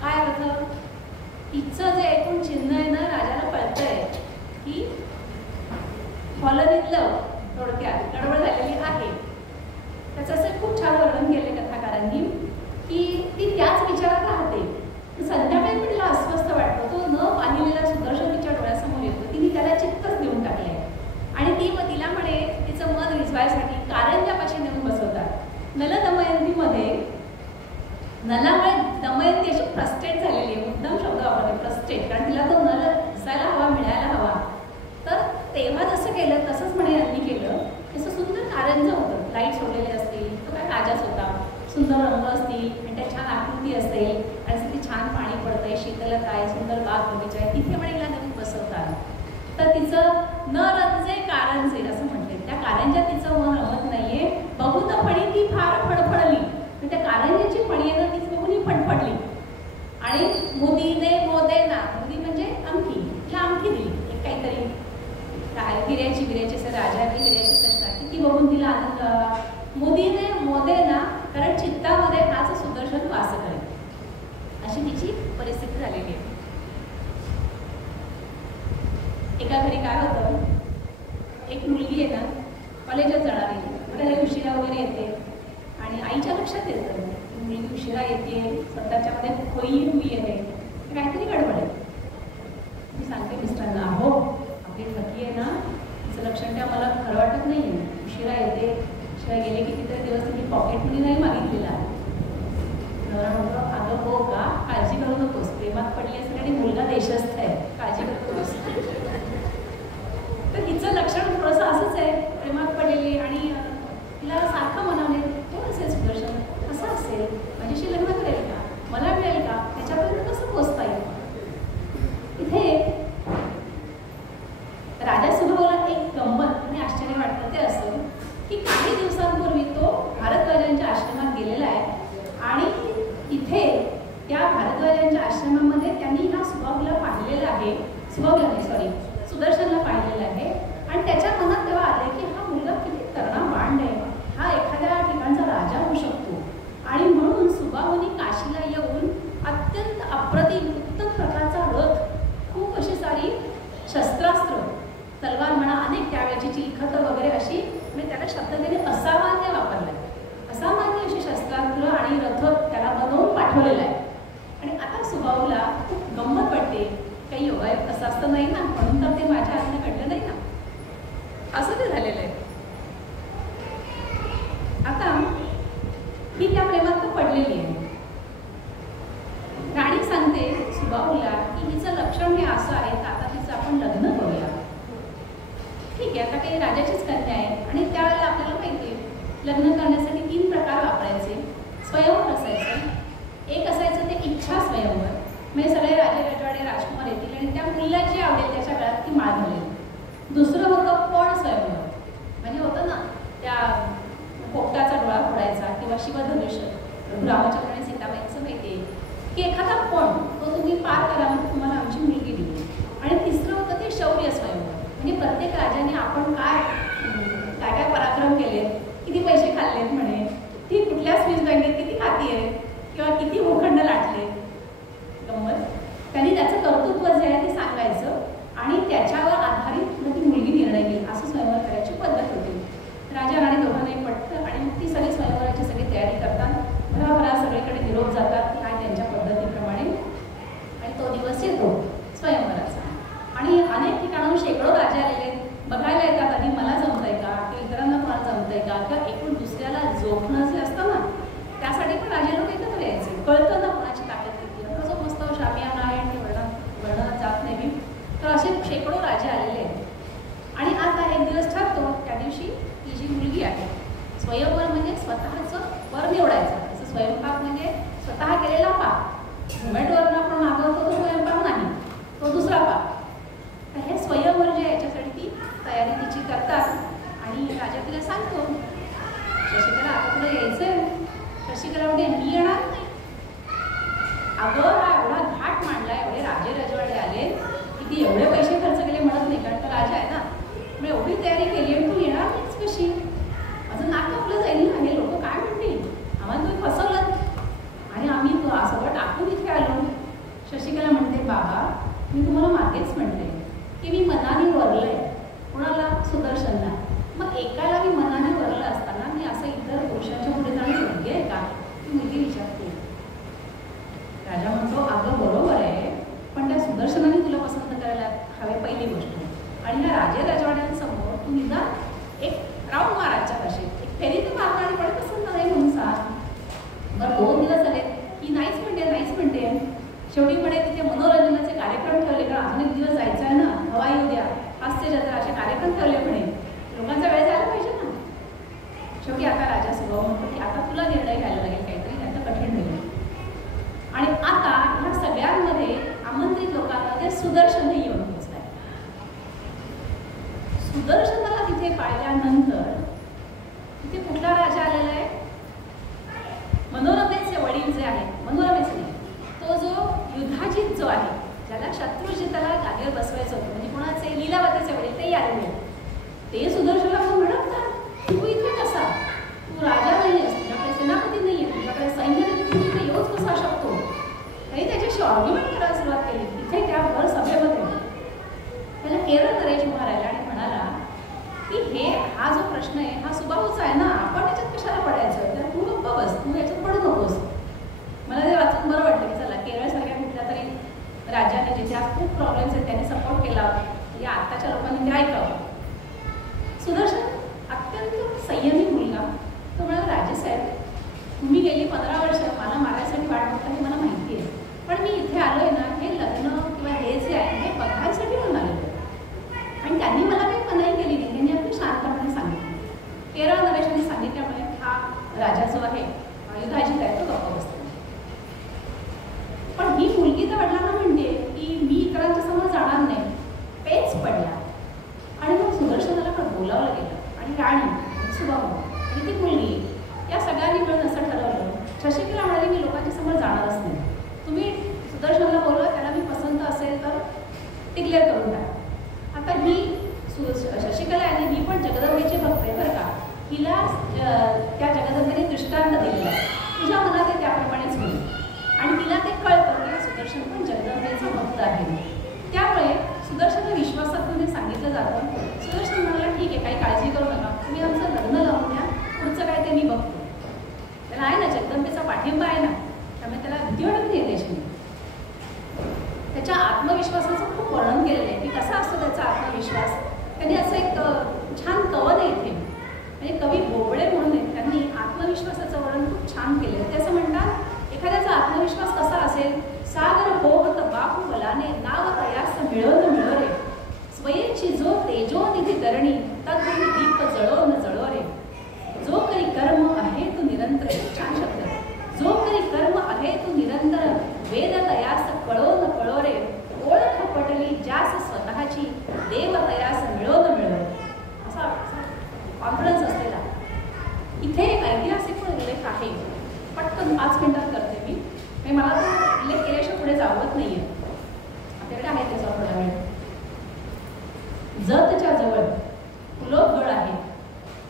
काय होतं, तिचं जे एकूण चिन्ह आहे ना राजाला कळतंय की फॉलनितलं थोडक्यात गडबड झालेली आहे. त्याचं असं खूप छान वर्णन केले कथाकारांनी की ती त्याच विचारात राहते. संध्याकाळी तिला अस्वस्थ वाटतं. तो न पाहिलेला सुदर्शन तिच्या डोळ्यासमोर येतो. तिने त्याला चित्तच देऊन टाकले. आणि ती मग तिला म्हणे तिचं मन रिझवायसाठी कारंजापाशी नेऊन बसवतात. नल दमयंतीमध्ये नलामुळे दमयंती अशी फ्रस्ट्रेट झालेली आहे. मुद्दाम शब्द वापरते फ्रस्ट्रेट, कारण तिला तो नल दिसायला हवा, मिळायला हवा. तर तेव्हा जसं केलं तसंच म्हणे यांनी केलं. तसं सुंदर कारंज होतं, लाईट सोडलेले असतील, तो काय राजाच होता. सुंदर रंग असतील आणि त्या छान आकृती असेल आणि तिथे छान पाणी पडतंय, शीतलता आहे, सुंदर बाग बगीचा आहे. तिथे म्हणे हिला नवीन बसवतात. तर तिचं न रंजे कारंजे असं म्हटले. त्या कारंजात तिचं मन रमत नाहीये. बघून फणी ती फार फडफडली. त्या कारंजाची फणी आहे ना तीच बघून ही फडफडली. आणि मुदीने मोदेना, मुदी म्हणजे अंगठी, तिला अंगठी दिली एक काहीतरी हिऱ्याची बिऱ्याची असं राजाची हिऱ्याची कष्टा की ती बघून तिला आनंद झाला. मुदीने मोदेना, कारण चित्तामध्ये हाच सुदर्शन वास करेल अशी तिची परिस्थिती झालेली आहे. एका घरी काय होतं, एक मुलगी आहे ना कॉलेजात जाणारी, घरी उशिरा वगैरे येते आणि आईच्या लक्षात येतं मुलगी उशिरा येते, स्वतःच्यामध्ये खोई हुई आहे, काहीतरी गडबड आहे. मी सांगते मिस्टरांना, हो आपली सखी आहे ना तिचं लक्षण काय मला खरं वाटत नाही आहे. उशिरा येते, उशिरा गेले कितीतरी दिवस तिने पॉकेट मनी नाही मागितलेला. नवरा म्हणतो, अगं हो का, काळजी करू नकोस, प्रेमात पडली असेल आणि मुलगा देशस्थ आहे, काळजी करू नकोस. तर हिचं लक्षण थोडंसं असंच आहे, प्रेमात पडलेली. आणि तिला सारखं म्हणाले, कोण असेल सुदर्शन, कसं असेल, माझ्याशी लग्न करेल का, मला मिळेल का, त्याच्यापर्यंत कसं पोचता येईल. इथे राजा सुबाहूला एक गंमत आणि आश्चर्य वाटतं. ते असं की काही दिवसांपूर्वी तो भारद्वाजांच्या आश्रमात गेलेला आहे आणि इथे त्या भारद्वाजांच्या आश्रमामध्ये त्यांनी हा सुबाहूला पाहिलेला आहे. सुदर्शनला पाहिलेलं आहे. आणि त्याच्या मनात तेव्हा आले की हा मुलगा किती तरणा बांड आहे, हा पडलेली आहे. राणी सांगते सुबाहूला की हिचं लक्षण हे असं आहे तर आता तिचं आपण लग्न करूया. ठीक आहे, आता काही राजाचीच कन्या आहे आणि त्यावेळेला आपल्याला माहिती आहे लग्न करण्यासाठी 3 प्रकार वापरायचे. स्वयंवर असायचं, एक असायचं ते इच्छा स्वयंवर, म्हणजे सगळे राजे रजवाडे राजकुमार येतील आणि त्या मुलीला जी आवडेल त्याच्या गळ्यात ती माळ घालेल. दुसरं होतं पण स्वयंवर, म्हणजे होतं ना त्या पोपटाचा डोळा फोडायचा किंवा शिवधनुष्य रामचंद्र आणि सीताबाईंचं माहिती आहे की एखादा पण तो तुम्ही पार करा मग तुम्हाला आमची मुलगी दिली. आणि तिसरं होतं ते शौर्य स्वयंवर, म्हणजे प्रत्येक राजाने आपण काय काय काय पराक्रम केले, किती पैसे खाल्लेत म्हणे, ती कुठल्या स्विस बँकेत किती खाती आहे किंवा किती भूखंड लाटले. गंमत त्यांनी त्याचं कर्तृत्व जे आहे ते सांगायचं आणि त्याच्यावर आधारित मग ती मुलगी निर्णय घेईल, असं स्वयंवर करायची पद्धत होती. राजा राणी दोघांनाही पटतं आणि मग ती सगळी स्वयंवराची सगळी तयारी करतात. भराभरा सगळीकडे निरोप जातात की काय त्यांच्या पद्धतीप्रमाणे आणि तो दिवस येतो स्वयंवराचा. आणि अनेक ठिकाणाहून शेकडो राजे आलेले बघायला येतात, आधी मला जमतंय का किंवा इतरांना कोणाला जमतंय का किंवा एकूण दुसऱ्याला जोखणं जे असतं ना त्यासाठी पण राजे लोक एकत्र यायचे. कळतं ना कोणाची ताकद किती, आता जो मस्त शामियाना आहे आणि वर्णनात जात नाही मी, तर असे शेकडो राजे आलेले आहेत. आणि आता एक दिवस ठरतो, त्या दिवशी ही जी मुलगी आहे स्वयंवर म्हणजे स्वतःचं वर निवडायचं. जसं स्वयंपाक म्हणजे स्वतः केलेला पाक, झोमॅटोवरून आपण मागवतो तो स्वयंपाक नाही, तो दुसरा पाक. तर हे स्वयंवर जे याच्यासाठी ती तयारी तिची करतात. आणि राजा तिला सांगतो शशिकला आता तुला यायचंय. शशिकला म्हणजे मी येणार नाही. अगं हा एवढा घाट मांडला, एवढे राजे रजवाडे आले की ती एवढे पैसे खर्च केले म्हणत नाही, कारण तो राजा आहे ना, मी एवढी तयारी केली आहे तू येणार नाहीच कशी, माझं नाक कापलं जाईल ना, हे लोक काय म्हणतील, आम्हाला तुम्ही फसवलं आणि आम्ही सगळं टाकून इथे आलो. शशिकला म्हणते बाबा मी तुम्हाला मागेच म्हणते की मी मनाने वरलंय. कोणाला? सुदर्शनला. मग एकाला मी मनाने वरलं असताना मी असं इतर पुरुषांच्या पुढे जाणं योग्य आहे का, ती मुलगी विचारते. राजा म्हणतो अगं बरोबर आहे, पण त्या सुदर्शनाने तुला पसंत करायला हवे पहिली गोष्ट. आणि ह्या राजे राजवाड्यांसमोर तू निदान एक राऊंड मारायच्या कशी एक फेरी ते मारणार आणि पण पसंत नाही म्हणून सांग. बरं 2 दिवस झाले की नाहीच म्हणते. शेवटी म्हणे तिथे मनोरंजनाचे कार्यक्रम ठेवले, कारण अजून एक दिवस जायचं आहे ना, हवा येऊ द्या, हास्य जत्रा असे कार्यक्रम ठेवले म्हणे, लोकांचा वेळ जायला पाहिजे ना. शेवटी आता राजा स्वभाव म्हणतो की आता तुला निर्णय घ्यायला लागेल काहीतरी, त्यांचं कठीण होईल. आणि आता ह्या सगळ्यांमध्ये आमंत्रित लोकांमध्ये सुदर्शनही येऊन पोहोचलाय. सुदर्शनाला तिथे पाहिल्यानंतर तिथे कुठला राजा आलेला आहे? मनोरमेचे वडील जे आहेत, मनोरमेच नाही, तो जो युधाजित जो आहे, ज्याला शत्रुजिताला जागेवर बसवायचं होतं, म्हणजे कोणाचे लीलावतीचे वडील तेही आलेले. ते सुदर्शनला पण म्हणतात तू इथे कसा, तू राजा नाही आहेस, तुझ्याकडे सेनापती नाही आहे, तुझ्याकडे सैन्य नाही, तू इथे येऊच कसा शकतो. तरी त्याच्याशी आर्ग्युमेंट करायला सुरुवात केली तिथे त्यावर सभेमध्ये. त्याला केरळ नरेश उभा राहिला आणि म्हणाला की हा जो प्रश्न आहे हा सुबाहूचा आहे ना, आपण याच्यात कशाला पडायचं, तर तू नको बस, तू याच्यात पडू नकोस. मला ते वाचून बरं वाटलं की चला केरळसारख्या कुठल्या तरी राज्याने जिथे आज खूप प्रॉब्लेम्स आहेत त्यांनी सपोर्ट केला, या आत्ताच्या लोकांनी ते ऐकावं. सुदर्शन अत्यंत संयमी मुलगा, तो म्हणाला राजेसाहेब तुम्ही गेली 15 वर्ष मला मारायसाठी वाट बघता हे मला माहिती आहे, पण मी इथे आलो आहे ना, हे लग्न किंवा हे जे आहे हे बघायसाठी म्हणून आलेलं आहे. आणि त्यांनी मला काही मनाई केली नाही, त्यांनी अगदी शांतपणे सांगितलं. केरळ नरेशांनी सांगितल्यामुळे हा राजा जो आहे युधाजित आहे तो गप्प बसतो. पण ही मुलगी तर वडिलांना म्हणते की मी इतरांच्या समोर जाणार नाही, पेच पडला. आणि मग सुदर्शनाला पण बोलावलं गेलं आणि राणी सुबाहू आणि ती मुलगी या सगळ्यांनी मिळून असं ठरवलं. शशिकला म्हणाली मी लोकांच्या समोर जाणारच नाही, तुम्ही सुदर्शनाला बोलवा, त्याला मी पसंत असेल तर डिक्लेअर करून टाका. आता ही शशिकला आहे ही पण जगदंबेची भक्त आहे बरं का, हिला त्या जगदंबेने दृष्टांत दिलेला आहे, तुझ्या मनात आहे त्याप्रमाणेच होईल. आणि तिला ते कळतं की सुदर्शन पण जगदंबेचा भक्त आहे. त्यामुळे सुदर्शनला विश्वासातून सांगितलं जातं. सुदर्शन म्हणाला ठीक आहे, काही काळजी करू नका, तुम्ही आमचं लग्न लावून द्या, पुढचं काय ते मी बघतो. त्याला आहे ना जगदंबेचा पाठिंबा आहे ना, त्यामुळे त्याला भीती वाटत नाही त्याची. त्याच्या आत्मविश्वासाचं खूप वर्णन केलेलं आहे की कसा असतो त्याचा आत्मविश्वास. त्यांनी असं एक छान कवन आहे इथे, म्हणजे कवी बोबडे म्हणून त्यांनी आत्मविश्वासाचं वर्णन खूप छान केलं. ते असं म्हणतात आत्मविश्वास कसा असेल? सागर होत बाहू बलाने नाव तयास मिळवत मिळो रे. स्वयंची जो तेजो निधी धरणी तद्गुणी दीप जळो न जळो रे. जो करी कर्म आहे तू निरंतर, छान शब्द, जो करी कर्म आहे तू निरंतर वेद तयास कळो न कळो रे. ओळख पटली ज्यास स्वतःची देव तयास मिळो न मिळो. असा कॉन्फिडन्स असलेला इथे एक ऐतिहासिक उल्लेख आहे. पटकन 5 मिनिटात करते मी, हे मला तो उल्लेख केल्याशिवाय पुढे जावत नाहीये. आपल्याकडे आहे त्याचा थोडा वेळ. जतच्या जवळ कुलोबगड आहे.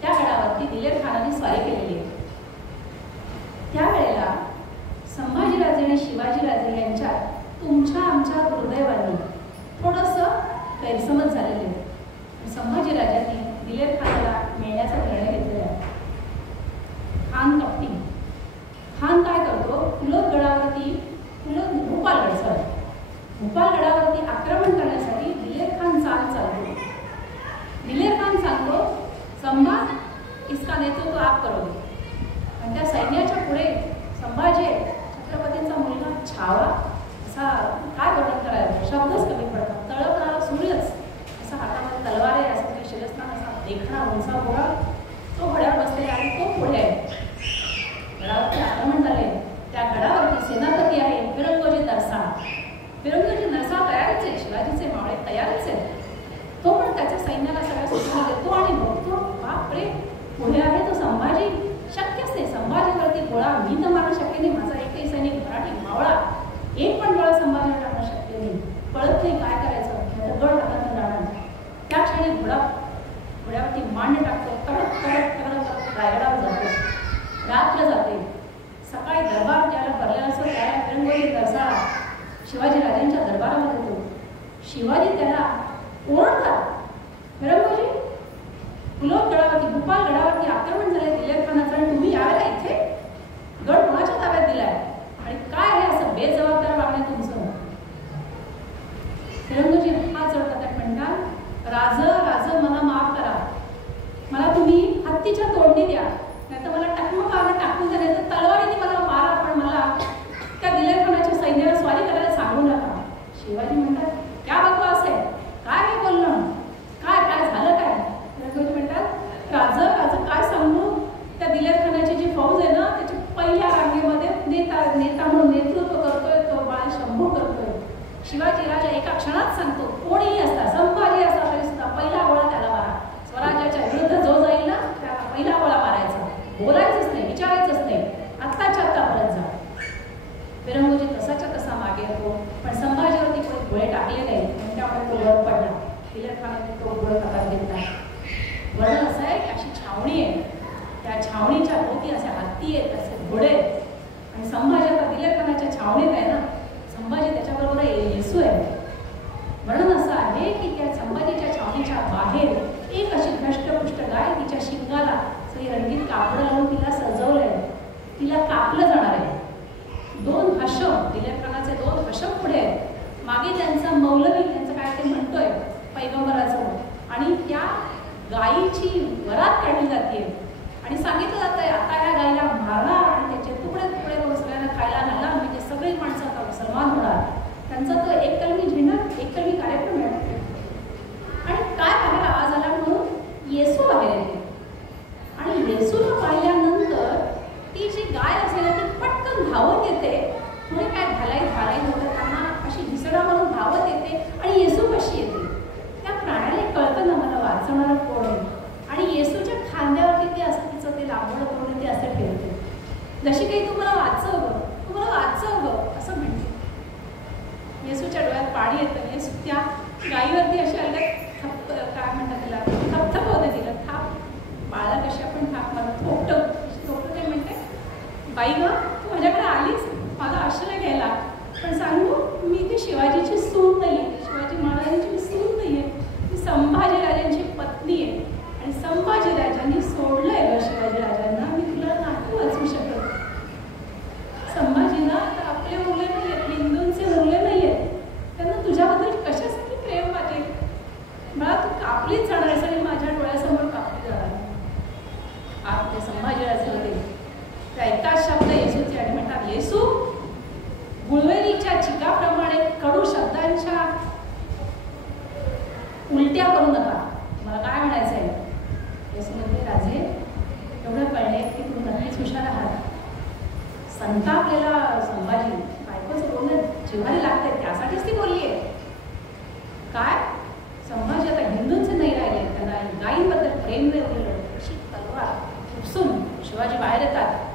त्या गडावरती दिलेर खानाने स्वारी केलेली आहे. त्यावेळेला संभाजीराजे आणि शिवाजीराजे यांच्यात तुमच्या आमच्या दुर्दैवाने थोडंसं गैरसमज झालेले आहे. संभाजीराजांनी दिलेर खानाला मिळण्याचा निर्णय घेतलेला आहे. खान कपटी खान काय करतो? कुलोबगडावरती भूपालगडावरती आक्रमण करण्यासाठी दिलेर खान चालतो. दिलेर खान सांगतो, संभा इसका नेतृत्व आप करोगे. आणि त्या सैन्याच्या पुढे संभाजी छत्रपतींचा मुलगा छावा असा काय वर्णन करायला शब्दच कमी पडतात. तळपणारा सूर्यच असा हातामध्ये तलवार आहे, असं काही शिरस्तान असा देखणा उंचा घोडा, तो घोड्यावर बसलेला आणि तो पुढे आहे. गडावरती आक्रमण झाले. त्या गडावरती सेनापती आहे फिरंगोजी नरसाळ. फिरंगोजी नरसाळ तयारच आहे, शिवाजीचे मावळे तयारच आहेत. तो पण त्याच्या सैन्याला सगळ्या सूचना देतो आणि बघतो, बापरे पुढे आहे तो संभाजी. शक्यच नाही, संभाजीवरती गोळा मी तर मारू शक्य नाही. माझा एकही सैनिक मराठी मावळा एक पण गोळा संभाजीवर टाकणं शक्य नाही. कळत नाही काय करायचं, गड हातात जाणार. त्या क्षणी घोड्यावरती मांड टाकतो, कडक कडक कडक रायगडावर जातो. रात्र जाते. सकाळी दरबार ज्याला भरलेला असतो त्याला फिरंगोजी नरसाळ शिवाजीराजांच्या दरबारामध्ये येतो. शिवाजी त्याला ओळखतात. फिरंगोजी, कुलोबगडावरती भूपालगडावरती आक्रमण झाले दिलेर खानाचं आणि तुम्ही यावेळेला इथे गड कोणाच्या ताब्यात दिलाय आणि काय आहे असं बेजबाबदार वागणे तुमचं? फिरंगोजी हात जोडतात आणि म्हणतात, राज मला माफ करा. मला तुम्ही हत्तीच्या तोंडी द्या, नाही तर मला टकमकाने टाकून द्या, नाही तर तलवारीने मला मारा, पण मला त्या दिलेर खानाच्या सैन्याला स्वारी करायला सांगू नका. शिवाजी म्हणतात, क्या बकवास आहे, काय मी बोलणं, काय काय झालं काय? फिरंगोजी म्हणतात, राज काय सांगू, त्या दिलेर खानाची जी फौज आहे ना त्याची पहिल्या रांगेमध्ये नेता म्हणून नेतृत्व करतोय तो बाळ शंभू करतोय. शिवाजी राजा एका क्षणात सांगतो, कोणीही असता, संभाजी असला तरी सुद्धा पहिला गोळा त्याला मारा. स्वराज्याच्या विरुद्ध जो जाईल ना त्याला पहिला गोळा मारायचा, बोलायचंच नाही, विचारायचंच नाही, आत्ताच्या आत्ता परत जा. फिरंगोजी तसाच्या तसा मागे येतो, पण संभाजीवरती कोणी गोळे टाकले नाही आणि त्यामुळे तो वर पडला. दिलेर खानाने तो गोळ हातात घेतला. वर्णन असं आहे की अशी छावणी आहे, त्या छावणीच्या भोवती असे हत्ती आहेत, असे घोडे आहेत आणि संभाजी आता दिलेर खानाच्या छावणीत आहे ना, संभाजी त्याच्याबरोबर येसू आहे. वर्णन असं आहे की त्या संभाजीच्या छावणीच्या बाहेर एक अशी धष्टपुष्ट गाय तिच्या शिंगाला सगळी रंगीत कापड लावून तिला सजवलंय, तिला कापलं जाणार आहे. 2 हशम, दिलेर खानाचे 2 हशम पुढे आहेत. मागे त्यांचा मौलवी त्यांचं काय ते म्हणतोय पैगंबराचं, आणि त्या गायीची वरात काढली जाते आणि सांगितलं जातंय आता या गायीला मारा आणि त्याचे तुकडे तुकडे करून सगळ्यांना खायला घाला, म्हणजे सगळी माणसं आता मुसलमान होणार. त्यांचा तो एककलमी झेंडा, एककलमी कार्यक्रम आहे. आणि काय बाहेर आवाज आला म्हणून येसू बाहेर येते आणि येसूला पाहिल्यानंतर ती जी गाय असेल ती पटकन धावत येते. पुढे काय घालाई होतं त्यांना अशी घिसडा म्हणून धावत येते आणि येसू कशी येते त्या प्राण्याला कळतं ना मला वाचवणारं कोण आहे. आणि येसूच्या खांद्यावरती ते असं तिचं ते लांबड करून ते असं ठेवते, जशी काही तुम्हाला वाचव ग असं म्हणते. येसूच्या डोळ्यात पाणी येतं. येसू त्या गायीवरती अशी अलग काय म्हणतात तिला थपथप होते, तिला थाप बाळा कशी आपण थाप मारत थोपटं ते म्हणते, बाई ग तू माझ्याकडे आलीस मला आश्रय घ्यायला, पण सांगू मी ती शिवाजीची सून नाही आहे, शिवाजी महाराजांची सून नाही आहे, ती संभाजीराजांची पत्नी आहे आणि संभाजीराजांनी सोडलंय ग शिवाजीराजांना, मी तुला नाही वाचवू शकत. संभाजीला तर आपले उरले नाही आहेत, हिंदूंचे उरले नाही आहेत, त्यांना तुझ्याबद्दल कशासाठी प्रेम वाटेल. मला तू कापलीच जाणार आहेस आणि माझ्या डोळ्यासमोर कापली जाणार. ते संभाजीराजे होते त्या एकाच शब्द येसूचे आणि म्हणतात, येसू गुळवेलीच्या चिकाप्रमाणे कडू शब्दांच्या उलट्या करू नका. मला काय म्हणायचं आहे, येशू म्हणते राजे एवढं कळले की तुम्ही नक्कीच हुशार आहात. संतापलेला संभाजी बायकोचं बोलणं जिव्हारी लागतंय, त्यासाठीच ती बोलली आहे. काय संभाजी आता हिंदूंचे नाही राहिले, त्यांना गायींबद्दल प्रेम नाही उरलेलं. अशी तलवार उपसून शिवाजी बाहेर येतात.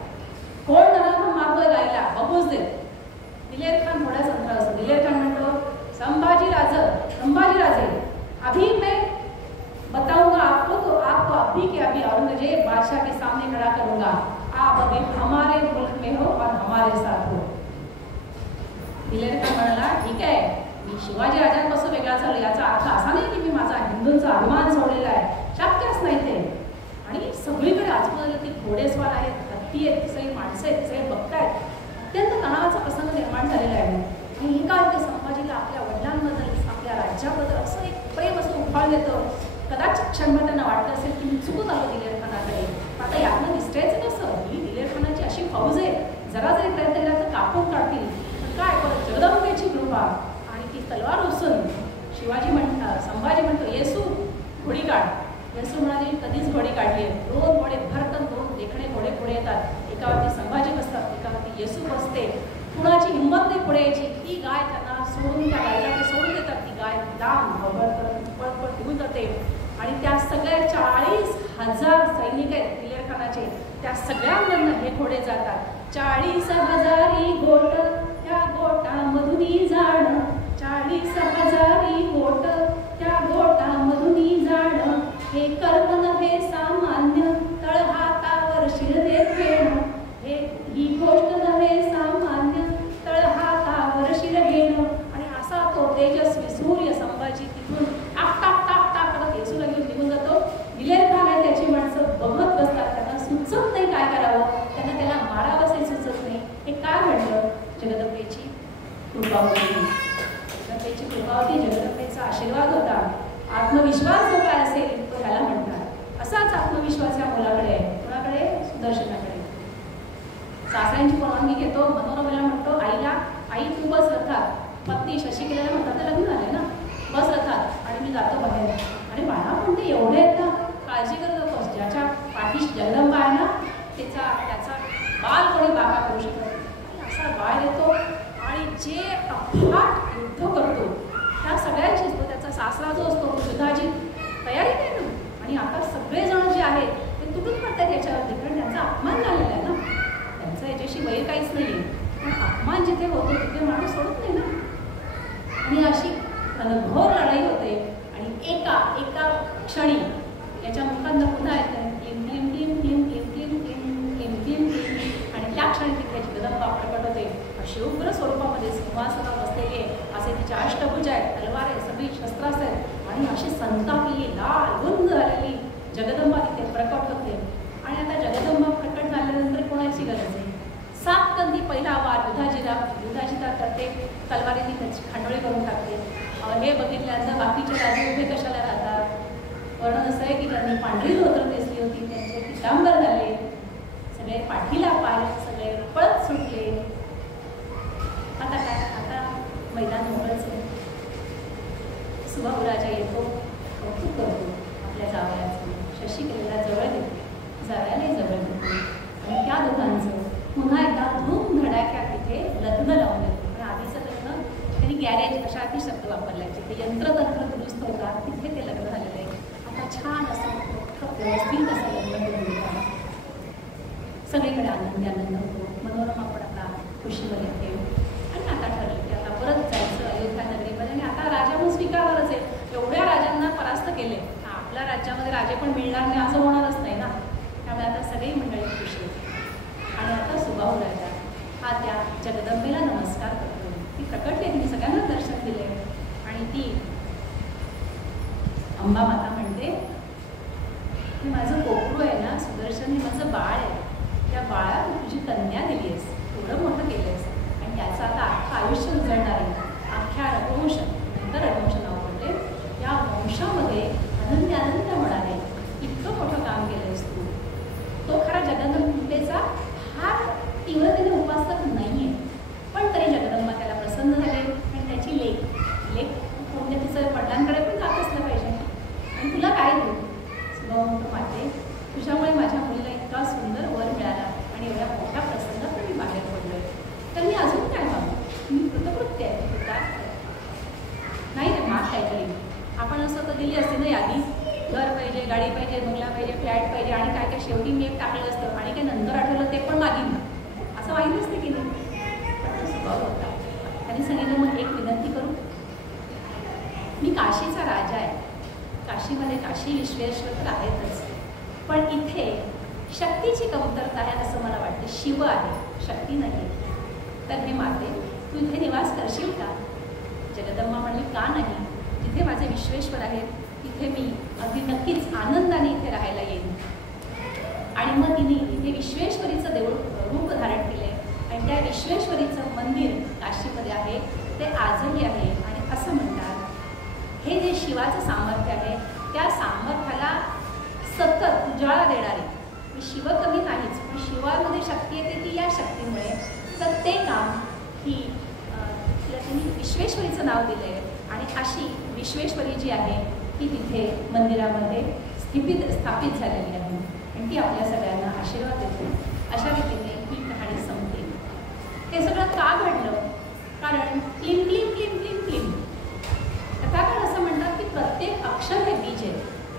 कोण नराधम मारतोय गाईला, बघूच देत. दिलेर खान थोड्याच अंतरावर असतो. दिलेर खान म्हणतो संभाजी राजे अभी मैं बताऊंगा आपको, तो आपको अभी के अभी औरंगजेब बादशाह के सामने खड़ा करूंगा. आप अभी हमारे मुल्क में हो और हमारे साथ हो. दिलेर खान म्हणाला ठीक आहे, मी शिवाजी राजांपासून वेगळा झालो याचा अर्थ असा नाही की मी माझा हिंदूंचा अभिमान सोडलेला आहे, शक्यच नाही ते. आणि सगळीकडे आजूबाजूला ती घोडेस्वार आहेत, हत्ती आहेत, सगळी माणसं आहेत, सगळे बघतायत. अत्यंत तणावाचा प्रसंग निर्माण झालेला आहे. आणि हे काय ते संभाजीला आपल्या वडिलांबद्दल, आपल्या राज्याबद्दल असं एक प्रेम असं उफाळ देतं. कदाचित क्षणभर त्यांना वाटत असेल की मी चुकून आलो दिलेर खानाकडे, आता यातनं निसटायचं कसं. ही दिलेर खानाची अशी फौज आहे, जरा जरी प्रयत्न केला तर कापून काढतील. पण काय परत जगदंबेची कृपा. आणि ती तलवार उचलून संभाजी म्हणतो येसू घोडी काढ. येसू म्हणाले कधीच घोडी काढली आहे. 2 घोडे भरकन 2 देखणे घोडे पुढे येतात. एकावरती संभाजी बसतात, एकावरती येसू बसते. कुणाची हिंमत नाही पुढे यायची. ती गाय त्यांना सोडून, त्या गायला ते सोडून देतात. ती गाय लांब पळपळ निघून जाते. आणि त्या सगळ्या 40,000 सैनिक आहेत दिलेर खानाचे, त्या सगळ्यांमधनं हे घोडे जातात. 40,000 गोट त्या गोटामधून जाणं, 40,000 गोट त्या गोटामधून जाणं, हे कर्म नव्हे सामान्य तळहातावर शिरदेत घेणं, ही गोष्ट नव्हे सामान्य तळहातावर शिर घेणं. आणि असा तो तेजस्वी सूर्य संभाजी तिथून टाक टाक टाक टाक करत येसूला घेऊन निघून जातो. दिलेर खान आहे त्याची माणसं बघत बसतात. त्यांना सुचत नाही काय करावं, त्यांना त्याला मारावंसही सुचत नाही. हे काय घडलं, जगदंबेची कृपा होती. जगदंबेची कृपा होती, जगदंबेचा आशीर्वाद होता. आत्मविश्वास जो काय असेल तो ह्याला म्हणतात. असाच आत्मविश्वास या मुलाकडे आहे. कोणाकडे, सुदर्शनाकडे. सासऱ्यांची परवानगी घेतो. मनोरमेला म्हणतो आईला, आई तू बस रथात. पत्नी शशिकलेला म्हणतात ते लग्न झाले ना, बस रथात आणि मी जातो बाहेर. आणि बाळा म्हणते एवढे आहेत ना, काळजी करत नकोस. ज्याच्या पाठीशी जगदंबा आहे ना त्याचा बाल कोणी बाका करू शकत. असा बाळ येतो आणि जे अफाट युद्ध करतो त्या सगळ्यांचीच, तो त्याचा सासरा जो असतो युद्धाची तयारी नाही ना. आणि आता सगळेजण जे आहेत ते तुटून पडतात याच्यावरती, कारण त्यांचा अपमान झालेला आहे ना. त्यांचं याच्याशी वैर काहीच नाही आहे, पण अपमान जिथे होतो तिथे माणूस सोडत नाही ना. आणि अशी घनघोर लढाई होते. आणि एका क्षणी याच्या मुखांना पुन्हा येतं क्लीम क्लीम क्लीम क्लीम क्लीम क्लीम क्लीम क्लीम क्लीम क्लीम. आणि त्या क्षणी तिथे जगदंबा प्रकट होते. अशी उग्र स्वरूपामध्ये सिंहासनावर बसलेली आहे. असे तिच्या अष्टभुज आहेत, तलवार आहे, सगळी शस्त्रास्त्र आहेत. आणि अशी संतापलेली लाल गुंद झालेली जगदंबा तिथे प्रकट होते. आणि आता जगदंबा प्रकट झाल्यानंतर कोणाची गरज आहे. 7 कंदी पहिला वार युधाजिता करते, तलवारीने त्याची खांडोळी करून टाकते. हे बघितल्यानंतर बाकीचे राजे उभे कशाला राहतात. वर्णन असं आहे की ज्यांनी पांढरी धोतर नेसली होती त्यांचे पितांबर झाले, सगळे पाठीला पाय, सगळे पळत सुटले. आता काय, आता मैदान मोकळच आहे. सुबाहू राजा येतो, कौतुक करतो आपल्या जावयाचं. शशिकलेला जवळ देतो, जावयालाही जवळ देतो. आणि त्या दोघांचं पुन्हा एकदा धूमधडाक्यात तिथे लग्न लावून देतो. पण आधीचं लग्न त्यांनी गॅरेज अशा अति शब्द वापरल्याचे, ते यंत्रतंत्र दुरुस्त होतात, तिथे ते लग्न झालेलं आहे. आता छान असं मोठं व्यवस्थित असं लग्न करून देतात. सगळीकडे आनंद होतो. मनोरमा पण आता खुशीमध्ये येते. आणि आता ठरलं की आता परत जायचं अयोध्या नगरीमध्ये. आणि आता राजा पण स्वीकारणारच आहे. एवढ्या राजांना परास्त केले, आपल्या राज्यामध्ये राजे पण मिळणार नाही असं होणारच नाही ना. त्यामुळे आता सगळी मंडळी खुशी होती. आणि आता सुबाहू राजा हा त्या जगदंबेला नमस्कार करतो. ती प्रकटली, तिने सगळ्यांना दर्शन दिले. आणि ती अंबा माता म्हणते की माझं कोकरू आहे ना सुदर्शन, हे माझं बाळ आहे. त्या बाळात तुझी कन्या दिली आहेस, एवढं मोठं केलं आहेस. आणि त्याचं आता अख्खं आयुष्य उजळणार आहे. अख्ख्या रघुवंश, नंतर रघुवंश नाव पडले, या वंशामध्ये अनन्य होणार आहे. इतकं मोठं काम केलं आहेस तू. तो खरा जगदंबेचा फार तीव्रतेने उपासक नाही आहे, पण तरी जगदंबा गाडी पाहिजे, बंगला पाहिजे, फ्लॅट पाहिजे आणि काय काय शेवटी मी एक टाकलं असतं आणि काय नंतर आठवलं ते पण मागीन असं माहीत नसते की नाही. पण तो स्वभाव होता. त्यांनी सांगितलं मग एक विनंती करू, मी काशीचा राजा आहे, काशीमध्ये काशी विश्वेश्वर तर आहेतच, पण इथे शक्तीची कमतरता आहे असं मला वाटतं. शिव आहे, शक्ती नाही. तर हे माते तू इथे निवास करशील का? जगदंबा म्हणली का नाही, जिथे माझे विश्वेश्वर आहेत तिथे मी अगदी नक्कीच आनंदाने इथे राहायला येईन. आणि मग तिने इथे विश्वेश्वरीचं देऊळ रूप धारण केले आणि त्या विश्वेश्वरीचं मंदिर काशीमध्ये आहे, ते आजही आहे. आणि असं म्हणतात हे जे शिवाचं सामर्थ्य आहे त्या सामर्थ्याला सतत उजाळा देणारे, शिव कमी नाहीच पण शिवामध्ये शक्ती येते ती या शक्तीमुळे. तर ते काम ही त्यांनी विश्वेश्वरीचं नाव दिलं आहे. आणि अशी विश्वेश्वरी जी आहे ती तिथे मंदिरामध्ये स्थापित झालेली आहे आणि ती आपल्या सगळ्यांना आशीर्वाद देते. अशा रीतीने ही कहाणी संपली. हे सगळं का घडलं? कारण क्लीम क्लीम क्लीम क्लीम क्लीम. कथाकार असं म्हणतात की प्रत्येक अक्षर हे बीज आहे.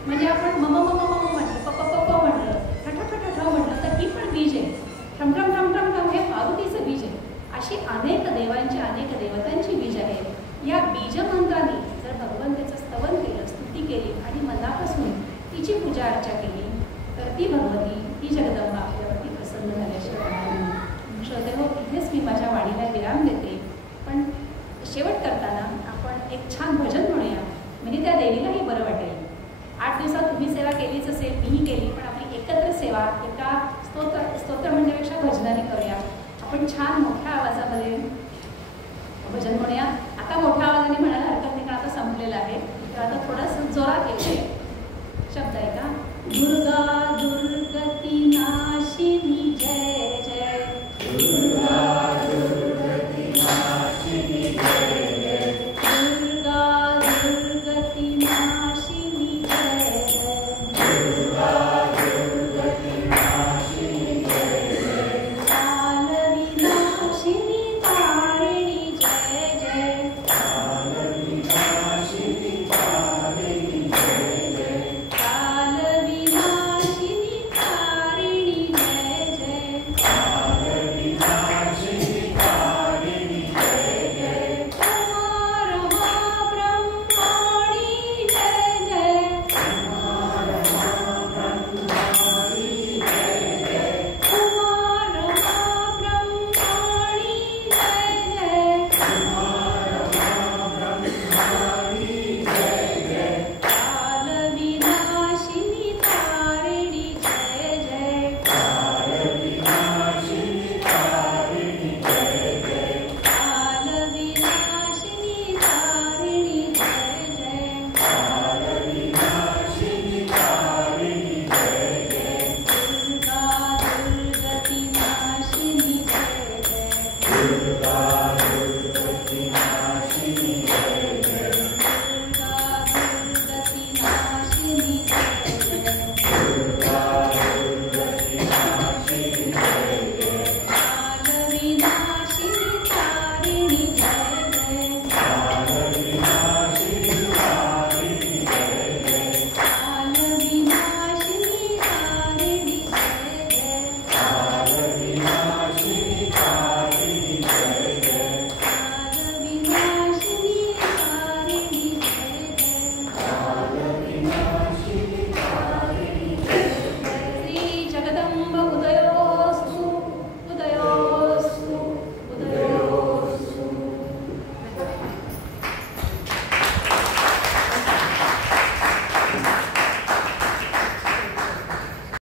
म्हणजे आपण मम मम मम म्हटलं, पप पप म्हटलं, ठठ म्हटलं तर ही पण बीज आहे. ठमठम ठमठम ठम हे मारुतीचं बीज आहे. अशी अनेक देवांची अनेक देवतांची बीज आहेत. या बीजमंत्राने जर भगवंतेचं स्तवन केलं, स्तुती केली आणि मनापासून तिची पूजा अर्चा केली तर ती भगवती, ती जगदंबा आपल्यावरती प्रसन्न झाल्याशिवाय राहणार नाही. श्रोतेहो, इथेच मी माझ्या वाणीला विराम देते. पण शेवट करताना आपण एक छान भजन म्हणूया, म्हणजे त्या देवीलाही बरं वाटेल. 8 दिवसात तुम्ही सेवा केलीच असेल, मीही केली, पण आपली एकत्र सेवा एका स्तोत्र म्हणण्यापेक्षा भजनाने करूया. आपण छान मोठ्या आवाजामध्ये भजन म्हणूया. आता मोठ्या आवाजाने म्हणायला हरकत नाही, का आता संपलेलं आहे. तर आता थोडंसं जोरात येते. शब्द आहे का? दुर्गा दुर्गती नाशिनी